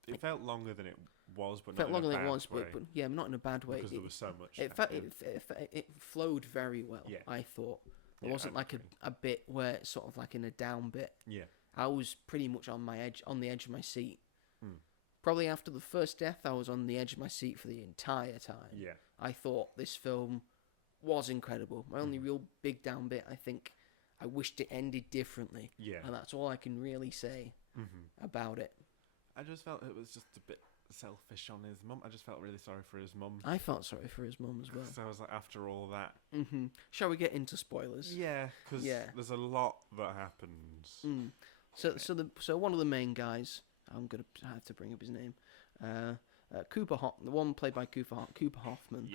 it felt longer than it was, but Felt not longer in a than it bad was, way, but yeah, not in a bad way. because there was so much. It flowed very well. I thought there wasn't like a bit where it's sort of like in a down bit. I was pretty much on the edge of my seat. Probably after the first death, I was on the edge of my seat for the entire time. I thought this film was incredible. My only real big down bit, I think, I wished it ended differently. And that's all I can really say about it. I just felt it was just a bit selfish on his mum. I just felt really sorry for his mum. I felt sorry for his mum as well. So I was like, after all that... Shall we get into spoilers? Yeah, because there's a lot that happens. So one of the main guys, I'm going to have to bring up his name, the one played by Cooper Hoffman.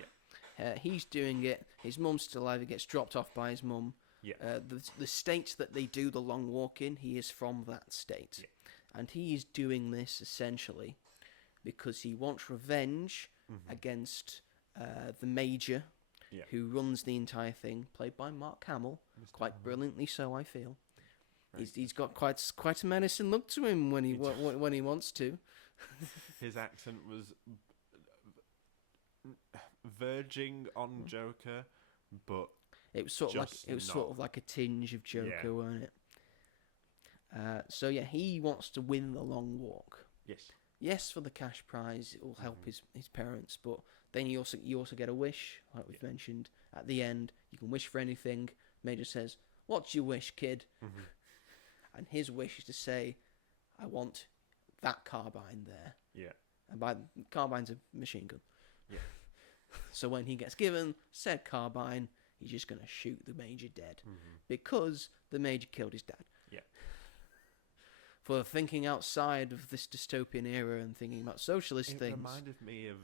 He's doing it. His mum's still alive. He gets dropped off by his mum. The state that they do the long walk in, he is from that state. And he is doing this essentially because he wants revenge against the Major, who runs the entire thing, played by Mark Hamill, quite brilliantly so, I feel. He's got quite a menacing look to him when he wants to. His accent was verging on Joker, but it was sort of like a tinge of Joker, wasn't it? So he wants to win the long walk. Yes, for the cash prize, it will help his parents, but then you also get a wish, like we've mentioned at the end. You can wish for anything. Major says, "What's your wish, kid?" And his wish is to say, "I want that carbine there." And by carbine's a machine gun. So when he gets given said carbine, he's just going to shoot the Major dead because the Major killed his dad. For thinking outside of this dystopian era and thinking about socialist things. It reminded me of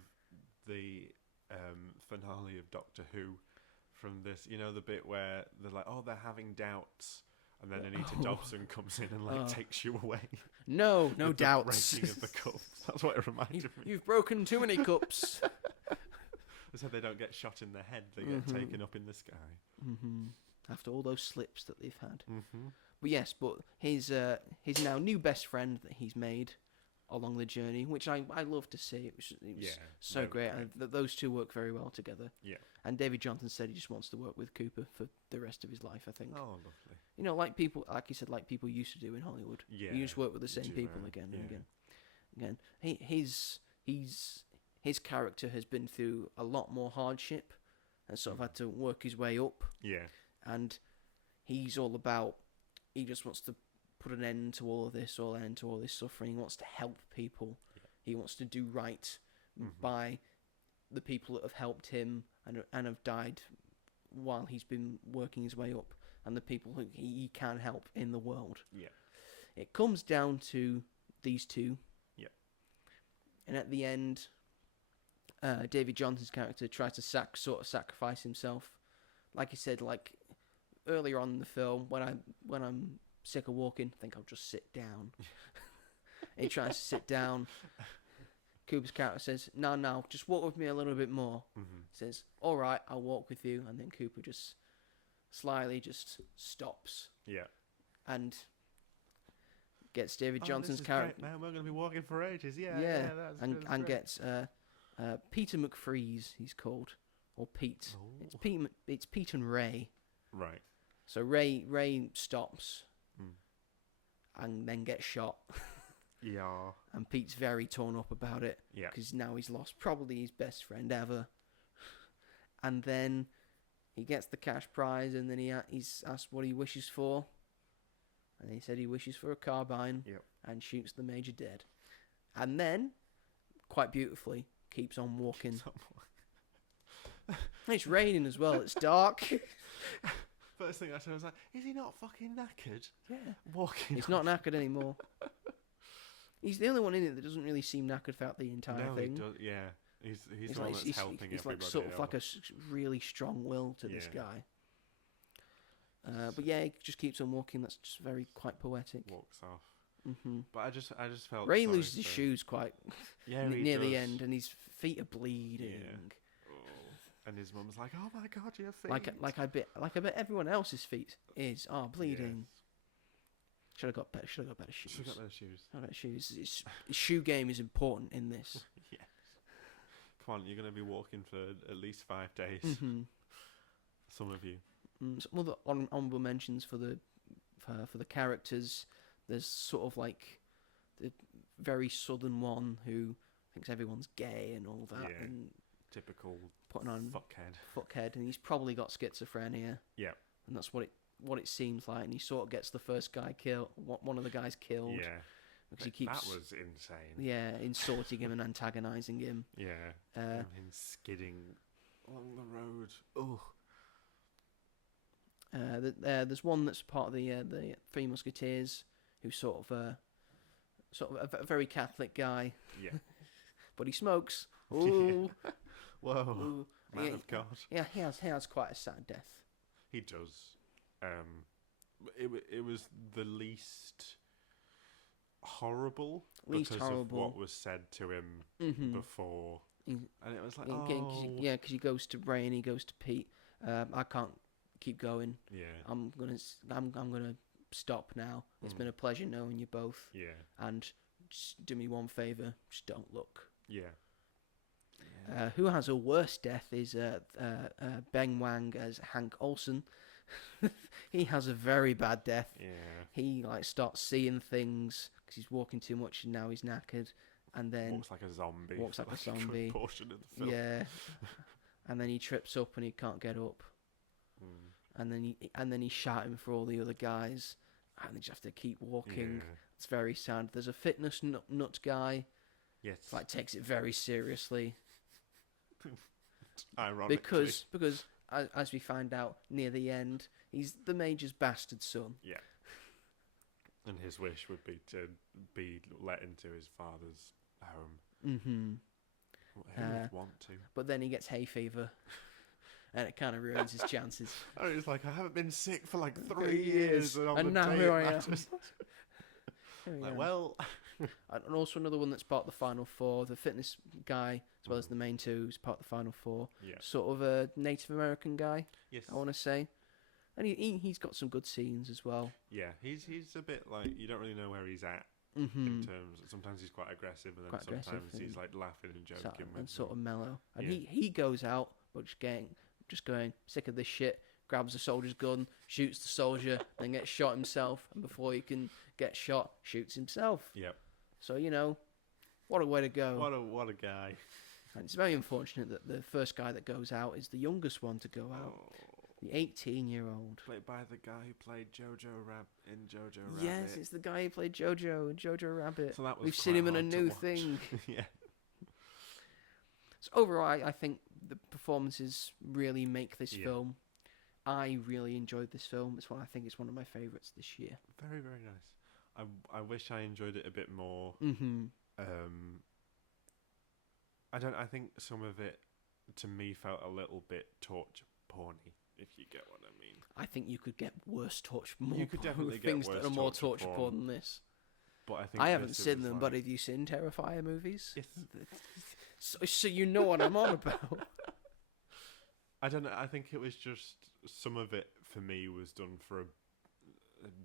the finale of Doctor Who from this, the bit where they're like, they're having doubts, and then Anita Dobson comes in and takes you away. No doubts. The breaking of the cups. That's what it reminded me. You've broken too many cups. So they don't get shot in the head; they get taken up in the sky. After all those slips that they've had. But yes, his now new best friend that he's made along the journey, which I love to see. It was so great. Those two work very well together. And David Johnson said he just wants to work with Cooper for the rest of his life, I think. Oh, lovely. Like you said, like people used to do in Hollywood. You just work with the same people again and again. His character has been through a lot more hardship and sort of had to work his way up. And he's all about... He just wants to put an end to all of this, suffering. He wants to help people. He wants to do right by the people that have helped him and have died while he's been working his way up, and the people who he can help in the world. It comes down to these two. And at the end, David Johnson's character tries to sacrifice himself. Like he said, like earlier on in the film, when I'm sick of walking, I think I'll just sit down. He tries to sit down. Cooper's character says, no, just walk with me a little bit more. Says, all right, I'll walk with you. And then Cooper just slyly just stops Yeah. and gets David Johnson's character. Man, we're going to be walking for ages. Yeah, and great. gets Peter McFreeze, he's called, or Pete. Oh. It's Pete and Ray. Right. So Ray stops Mm. and then gets shot. Yeah. And Pete's very torn up about it. Yeah. Because now he's lost probably his best friend ever. And then he gets the cash prize, and then he's asked what he wishes for. And he said he wishes for a carbine. Yep. And shoots the Major dead. And then, quite beautifully, keeps on walking. It's raining as well. It's dark. First thing I said was like, is he not fucking knackered? Yeah. Walking. He's not knackered anymore. He's the only one in it that doesn't really seem knackered throughout the entire thing. He does, yeah. He's the one that's helping everybody. He's like sort of like a really strong will to this guy. But yeah, he just keeps on walking. That's just quite poetic. Walks off. Mm-hmm. But I just felt Ray loses his shoes quite near the does. end, and his feet are bleeding. Yeah. Oh. And his mum's like, "Oh my god, your feet!" Like I bet everyone else's feet are bleeding. Yes. Should have got better shoes. Should have got better shoes. Better shoes. His shoe game is important in this. Yes. Come on, you're going to be walking for at least 5 days. Mm-hmm. Some of you. Some other honourable mentions for the characters. There's sort of like the very southern one who thinks everyone's gay and all that, and typical putting on fuckhead, and he's probably got schizophrenia. Yeah, and that's what it seems like. And he sort of gets the first guy killed, one of the guys killed. Yeah, because he keeps that was insane. Yeah, insulting him and antagonising him. Yeah, and him skidding along the road. Oh. There's one that's part of the Three Musketeers, who's sort of a very Catholic guy. Yeah. But he smokes. Ooh. Whoa. Ooh. Man of God. Yeah, he has quite a sad death. He does. It was the least horrible because of what was said to him before. And it was like, because he goes to Ray and he goes to Pete. I can't keep going. Yeah. I'm gonna stop now. It's been a pleasure knowing you both. Yeah. And just do me one favour, just don't look. Yeah. Who has a worse death is Ben Wang as Hank Olsen. He has a very bad death. Yeah. He starts seeing things because he's walking too much and now he's knackered, and then walks like a zombie. Walks like a zombie. Good portion of the film. Yeah. And then he trips up and he can't get up. And then he's shouting for all the other guys, and they just have to keep walking. Yeah. It's very sad. There's a fitness nut guy. Yes. Takes it very seriously. Ironically. Because as we find out near the end, he's the Major's bastard son. Yeah. And his wish would be to be let into his father's home. Mm-hmm. Who would want to? But then he gets hay fever. And it kind of ruins his chances. And he's like, I haven't been sick for 3 years. And now here I am. Well. And also another one that's part of the Final Four. The fitness guy, as well as the main two, is part of the Final Four. Yeah. Sort of a Native American guy, yes. I want to say. And he's got some good scenes as well. Yeah, he's a bit you don't really know where he's at. Mm-hmm. In terms, sometimes he's quite aggressive, and then sometimes he's laughing and joking. And sort of mellow. And he goes out, but just going sick of this shit, grabs a soldier's gun, shoots the soldier, then gets shot himself, and before he can get shot, shoots himself. Yep. So, what a way to go. What a guy. And it's very unfortunate that the first guy that goes out is the youngest one to go out. The 18-year-old. Played by the guy who played Jojo in Jojo Rabbit. Yes, it's the guy who played Jojo in Jojo Rabbit. So that was We've seen him in a new thing. Yeah. So overall, I think the performances really make this film. I really enjoyed this film. I think it's one of my favourites this year. Very, very nice. I wish I enjoyed it a bit more. Mm-hmm. I think some of it, to me, felt a little bit torture porny, if you get what I mean. I think you could get worse torture. You could definitely get things that are more torture porn than this. But I haven't seen them, but have you seen Terrifier movies? Yes. So you know what I'm on about. I don't know. I think it was just some of it for me was done for a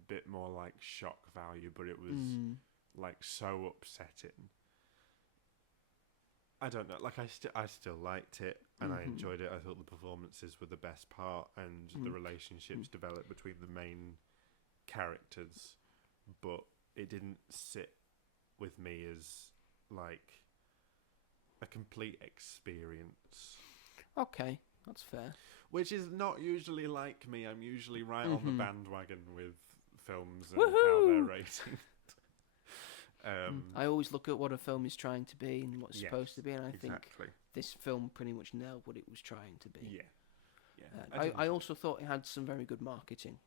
bit more like shock value, but it was like so upsetting. I don't know. Like I still liked it and I enjoyed it. I thought the performances were the best part and the relationships developed between the main characters, but it didn't sit with me as like a complete experience. Okay, that's fair. Which is not usually like me. I'm usually right on the bandwagon with films and Woohoo! how they're rated. I always look at what a film is trying to be and what it's supposed to be, and I think exactly. this film pretty much nailed what it was trying to be. Yeah. I also thought it had some very good marketing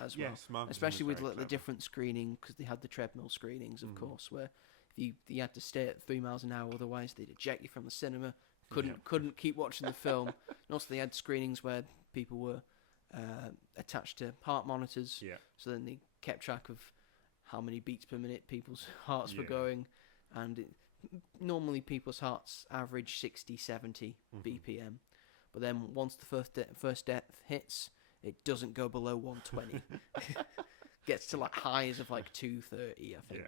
as well. Yes, marketing especially was with very the different screening, because they had the treadmill screenings, of course, where you had to stay at 3 miles an hour, otherwise they'd eject you from the cinema. Couldn't keep watching the film. And also they had screenings where people were attached to heart monitors, so then they kept track of how many beats per minute people's hearts were going, and normally people's hearts average 60, 70 BPM, but then once the first death hits, it doesn't go below 120. Gets to like highs of like 230, I think.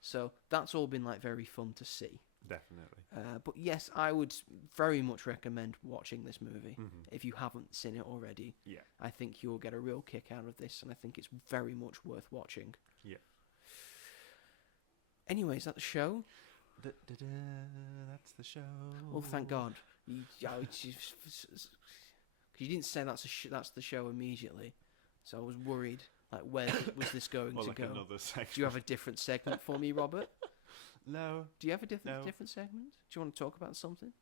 So that's all been like very fun to see. Definitely. But yes, I would very much recommend watching this movie if you haven't seen it already. Yeah. I think you'll get a real kick out of this, and I think it's very much worth watching. Yeah. Anyway, is that the show? That's the show. Well, thank God. Because you didn't say that's the show immediately, so I was worried. Like, where was this going to go? Another segment. Do you have a different segment for me, Robert? No. Do you have a different segment? Do you want to talk about something?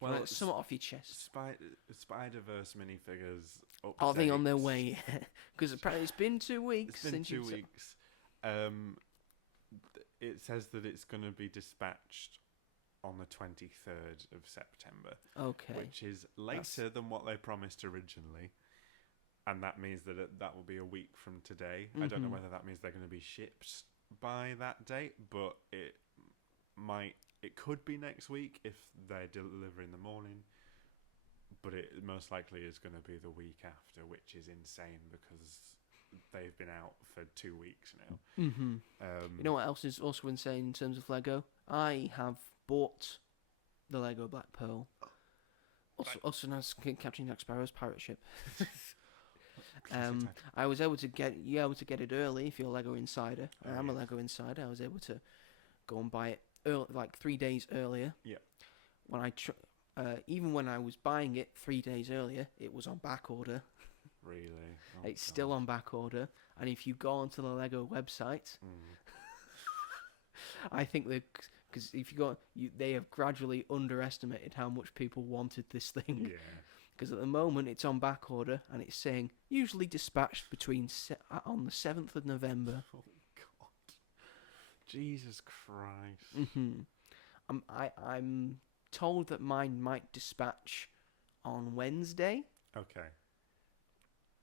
Well, something off your chest. Spider-Verse minifigures. Are they on their way? Because apparently it's been 2 weeks. It's been 2 weeks. It says that it's going to be dispatched on the 23rd of September. Okay. Which is later than what they promised originally. And that means that that will be a week from today. I don't know whether that means they're going to be shipped by that date, but it could be next week if they deliver in the morning. But it most likely is going to be the week after, which is insane because they've been out for 2 weeks now. You know what else is also insane in terms of Lego? I have bought the Lego Black Pearl, also known as Captain Jack Sparrow's pirate ship. I was able to get it early if you're a Lego insider. I'm a Lego insider. I was able to go and buy it early, like 3 days earlier. Yeah. When even when I was buying it 3 days earlier, it was on back order. Really? It's still on back order, and if you go onto the Lego website, I think because if you go, they have gradually underestimated how much people wanted this thing. Yeah. Because at the moment it's on back order, and it's saying usually dispatched on the 7th of November. Oh God! Jesus Christ! I'm told that mine might dispatch on Wednesday. Okay.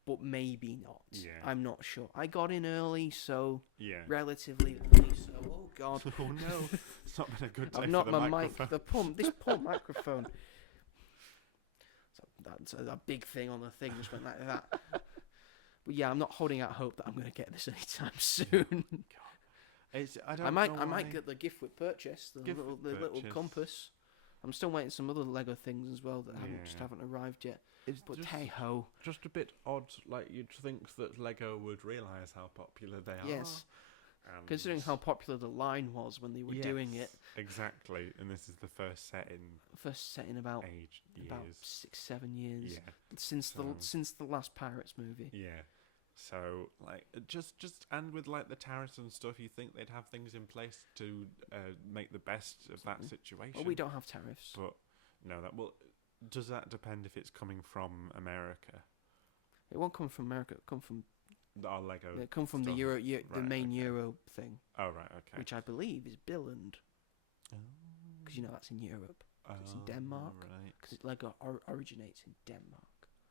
But maybe not. Yeah. I'm not sure. I got in early, so relatively early. So, oh God! Oh no! It's not been a good day I've not for the my microphone. This poor microphone. That's a big thing on the thing. Just went like that. But yeah, I'm not holding out hope that I'm going to get this anytime soon. I might get the gift with purchase, the little compass. I'm still waiting some other Lego things as well that haven't arrived yet. But hey ho, just a bit odd. Like you'd think that Lego would realise how popular they are. Yes. Considering how popular the line was when they were doing it. Exactly, and this is the first set in about years. About 6-7 years. Yeah. Since the last Pirates movie. Yeah. So like just and with like the tariffs and stuff, you think they'd have things in place to make the best of that situation. Well, we don't have tariffs. But no, does that depend if it's coming from America? It won't come from America. It'll come from our Lego. It come from the Euro, the main Euro thing. Oh right, okay. Which I believe is Billund. Because that's in Europe. It's in Denmark. Right. Because Lego originates in Denmark.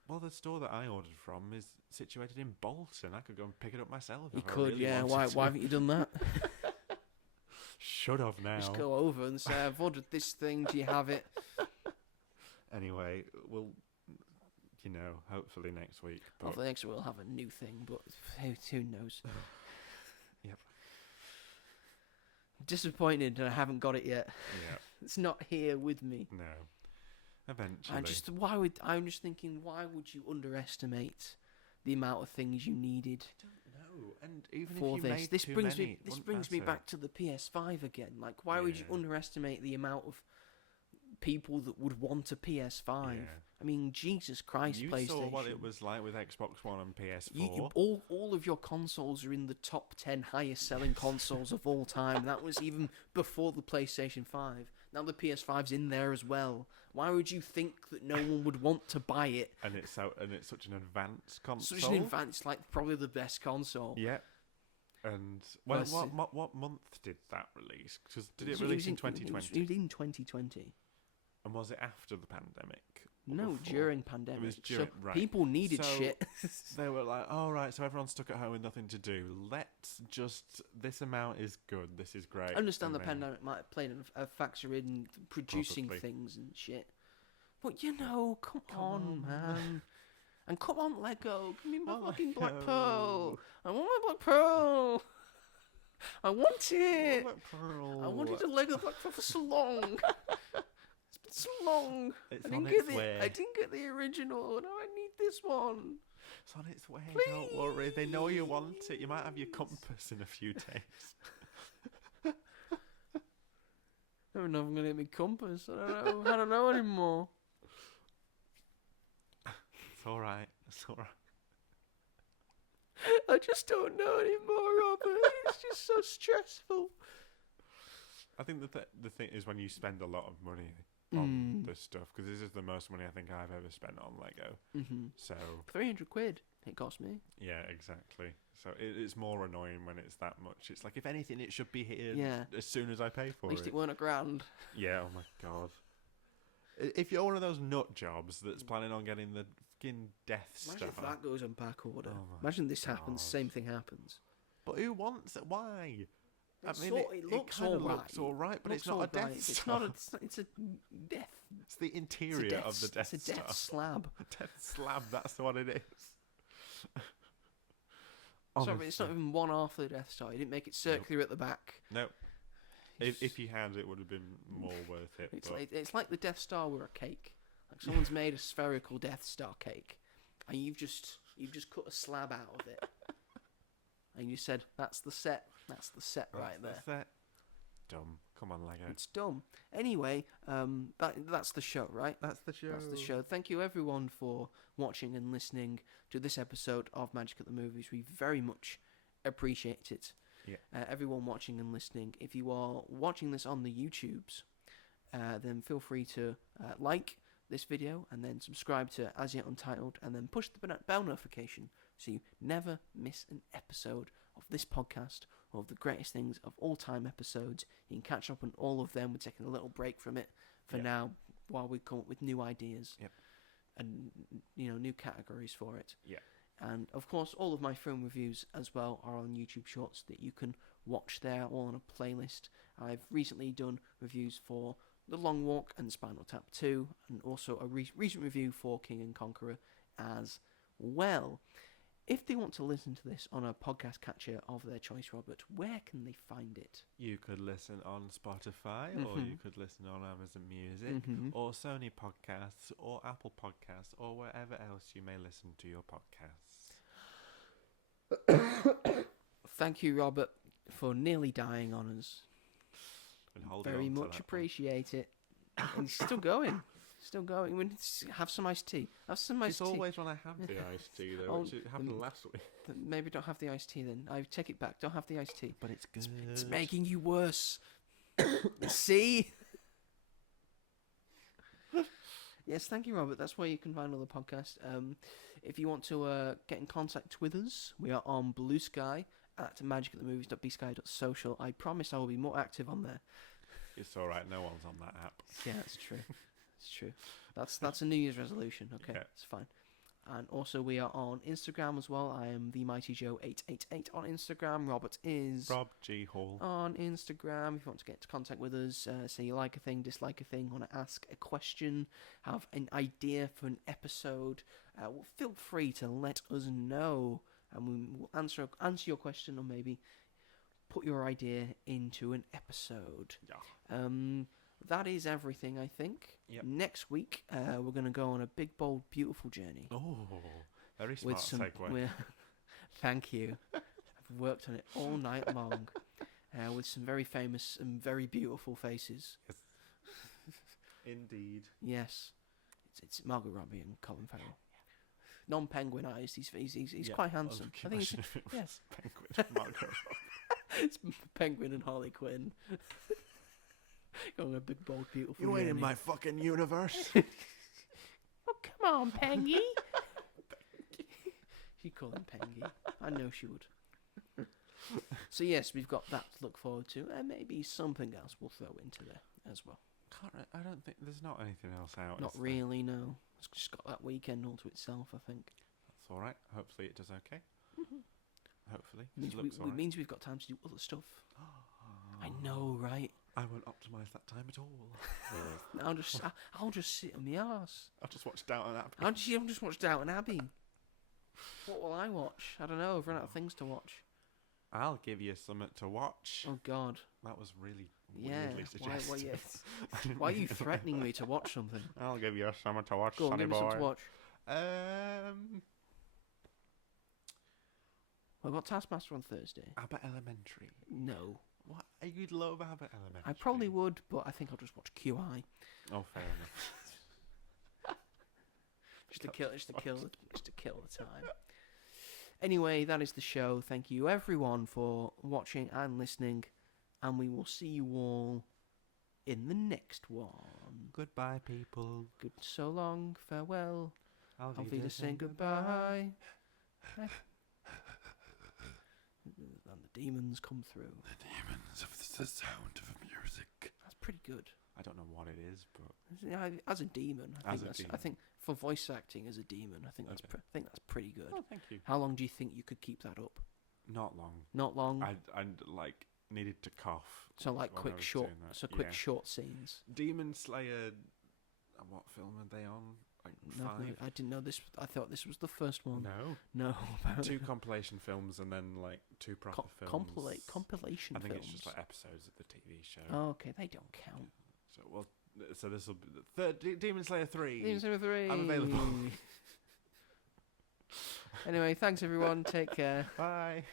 Well, the store that I ordered from is situated in Bolton. I could go and pick it up myself. You could, yeah. Why haven't you done that? Should have now. Just go over and say, I've ordered this thing. Do you have it? Anyway, hopefully next week. But Hopefully next week we'll have a new thing, but who knows? Yep. Disappointed that I haven't got it yet. Yeah. It's not here with me. No. Eventually. I'm just thinking, why would you underestimate the amount of things you needed? I don't know. And even for if you this, made this too brings many, me. This brings me back to the PS5 again. Like, why would you underestimate the amount of people that would want a PS5? Yeah. I mean, Jesus Christ, you PlayStation. saw what it was like with Xbox One and PS4. All of your consoles are in the top 10 highest selling consoles of all time. That was even before the PlayStation 5. Now the PS5's in there as well. Why would you think that no one would want to buy it? And it's such an advanced console. Such an advanced, like probably the best console. Yeah. And what month did that release? Because did it release in 2020? It was in 2020. And was it after the pandemic? No, during pandemic. It was during, so right. People needed shit. They were like, "Oh right, so everyone's stuck at home with nothing to do. This amount is good. This is great." I understand the pandemic might have played a factor in producing Probably. things and shit. But come on, man. And come on, Lego. Give me my fucking Black Pearl. I want my Black Pearl. I want it. I wanted a Lego Black Pearl for so long. It's been so long. It's I on didn't its get way. I didn't get the original. Now I need this one. It's on its way. Please. Don't worry. They know you want it. You might have your compass in a few days. I don't know if I'm gonna get my compass. I don't know anymore. It's all right. It's all right. I just don't know anymore, Robert. It's just so stressful. I think the thing is when you spend a lot of money on this stuff, because this is the most money I think I've ever spent on Lego. Mm-hmm. So £300 it cost me. Yeah, exactly. So it's more annoying when it's that much. It's like, if anything, it should be here as soon as I pay for it. At least it weren't £1,000. Yeah. Oh my god. If you're one of those nut jobs that's planning on getting the fucking Death Star. Imagine if that goes on back order. Oh Imagine this happens, same thing happens. But who wants it? Why? It looks all right. Looks all right, but it's not a Death Star. It's a death. It's the interior of the Death Star. It's a death slab. A death slab, that's what it is. Sorry, but it's not even one half of the Death Star. You didn't make it circular at the back. No. If you had, it would have been more worth it. It's like the Death Star were a cake. Like someone's made a spherical Death Star cake, and you've just cut a slab out of it, and you said, "That's the set. That's the set right there." That's that. Dumb. Come on, Lego. It's dumb. Anyway, that's the show, right? That's the show. That's the show. Thank you everyone for watching and listening to this episode of Magic at the Movies. We very much appreciate it. Yeah. Everyone watching and listening. If you are watching this on the YouTubes, then feel free to like this video and then subscribe to As Yet Untitled and then push the bell notification so you never miss an episode of this podcast or of the greatest things of all time episodes. You can catch up on all of them. We're taking a little break from it for now while we come up with new ideas and new categories for it. Yeah. And of course, all of my film reviews as well are on YouTube Shorts that you can watch there, all on a playlist. I've recently done reviews for The Long Walk and Spinal Tap 2, and also a recent review for King and Conqueror as well. If they want to listen to this on a podcast catcher of their choice, Robert, where can they find it? You could listen on Spotify, or you could listen on Amazon Music, or Sony Podcasts, or Apple Podcasts, or wherever else you may listen to your podcasts. Thank you, Robert, for nearly dying on us. And hold Very on to much that appreciate it. And he's still going. Still going. Have some iced tea. Have some iced tea. It's always when I have the iced tea, though, which happened last week. Maybe don't have the iced tea then. I take it back. Don't have the iced tea. But it's good. It's making you worse. See? Yes, thank you, Robert. That's where you can find all the podcast. If you want to get in contact with us, we are on Blue Sky at magicatthemovies.bsky.social. I promise I will be more active on there. It's all right. No one's on that app. Yeah, that's true. It's true. That's a New Year's resolution. Okay, It's fine. And also we are on Instagram as well. I am the Mighty Joe 888 on Instagram. Robert is Rob G Hall on Instagram. If you want to get into contact with us, say you like a thing, dislike a thing, want to ask a question, have an idea for an episode, feel free to let us know, and we will answer your question, or maybe put your idea into an episode. Yeah. That is everything, I think. Yep. Next week, we're going to go on a big, bold, beautiful journey. Oh, very smart segue. Thank you. I've worked on it all night long, with some very famous and very beautiful faces. Yes. Indeed. Yes. It's Margot Robbie and Colin Farrell. Non-penguinized. He's quite handsome. I think it's, yes. Penguin, Margot. It's Penguin and Harley Quinn. Going a big, bold, beautiful. You ain't in my fucking universe. Oh, come on, Pengy. She'd call him Pengy. I know she would. So yes, we've got that to look forward to, and maybe something else we'll throw into there as well. I don't think there's not anything else out. Not really, no. It's just got that weekend all to itself, I think. That's all right. Hopefully it does okay. Hopefully. It means we've got time to do other stuff. I know, right? I won't optimise that time at all. I'll just sit on my arse. I'll just watch Downton Abbey. I'll just watch Downton Abbey. What will I watch? I don't know. I've run out of things to watch. I'll give you something to watch. Oh God. That was really weirdly suggestive. Why are you threatening me to watch something? I'll give you something to watch, Go on, sonny give me boy. something to watch. Well, I've got Taskmaster on Thursday. Abbott Elementary. No. What? You'd love Abbott Elementary. I probably would, but I think I'll just watch QI. Oh, fair enough. just to kill the time. Anyway, that is the show. Thank you everyone for watching and listening, and we will see you all in the next one. Goodbye, people. So long, farewell. I'll be to saying goodbye. And the demons come through. The demons of the sound of music. That's pretty good. I don't know what it is, but yeah, as a demon, I think for voice acting as a demon, I think that's pretty good. Oh, thank you. How long do you think you could keep that up? Not long. Not long. I like needed to cough. So like quick short scenes. Demon Slayer. What film are they on? Like no, 5? I didn't know this. I thought this was the first one. No. Apparently. 2 compilation films and then like 2 proper films. Compilation. I think films. it's just like episodes of the TV show. Oh, okay, they don't count. So this will be the third Demon Slayer 3. Demon Slayer 3. I'm available. Anyway, thanks everyone. Take care. Bye.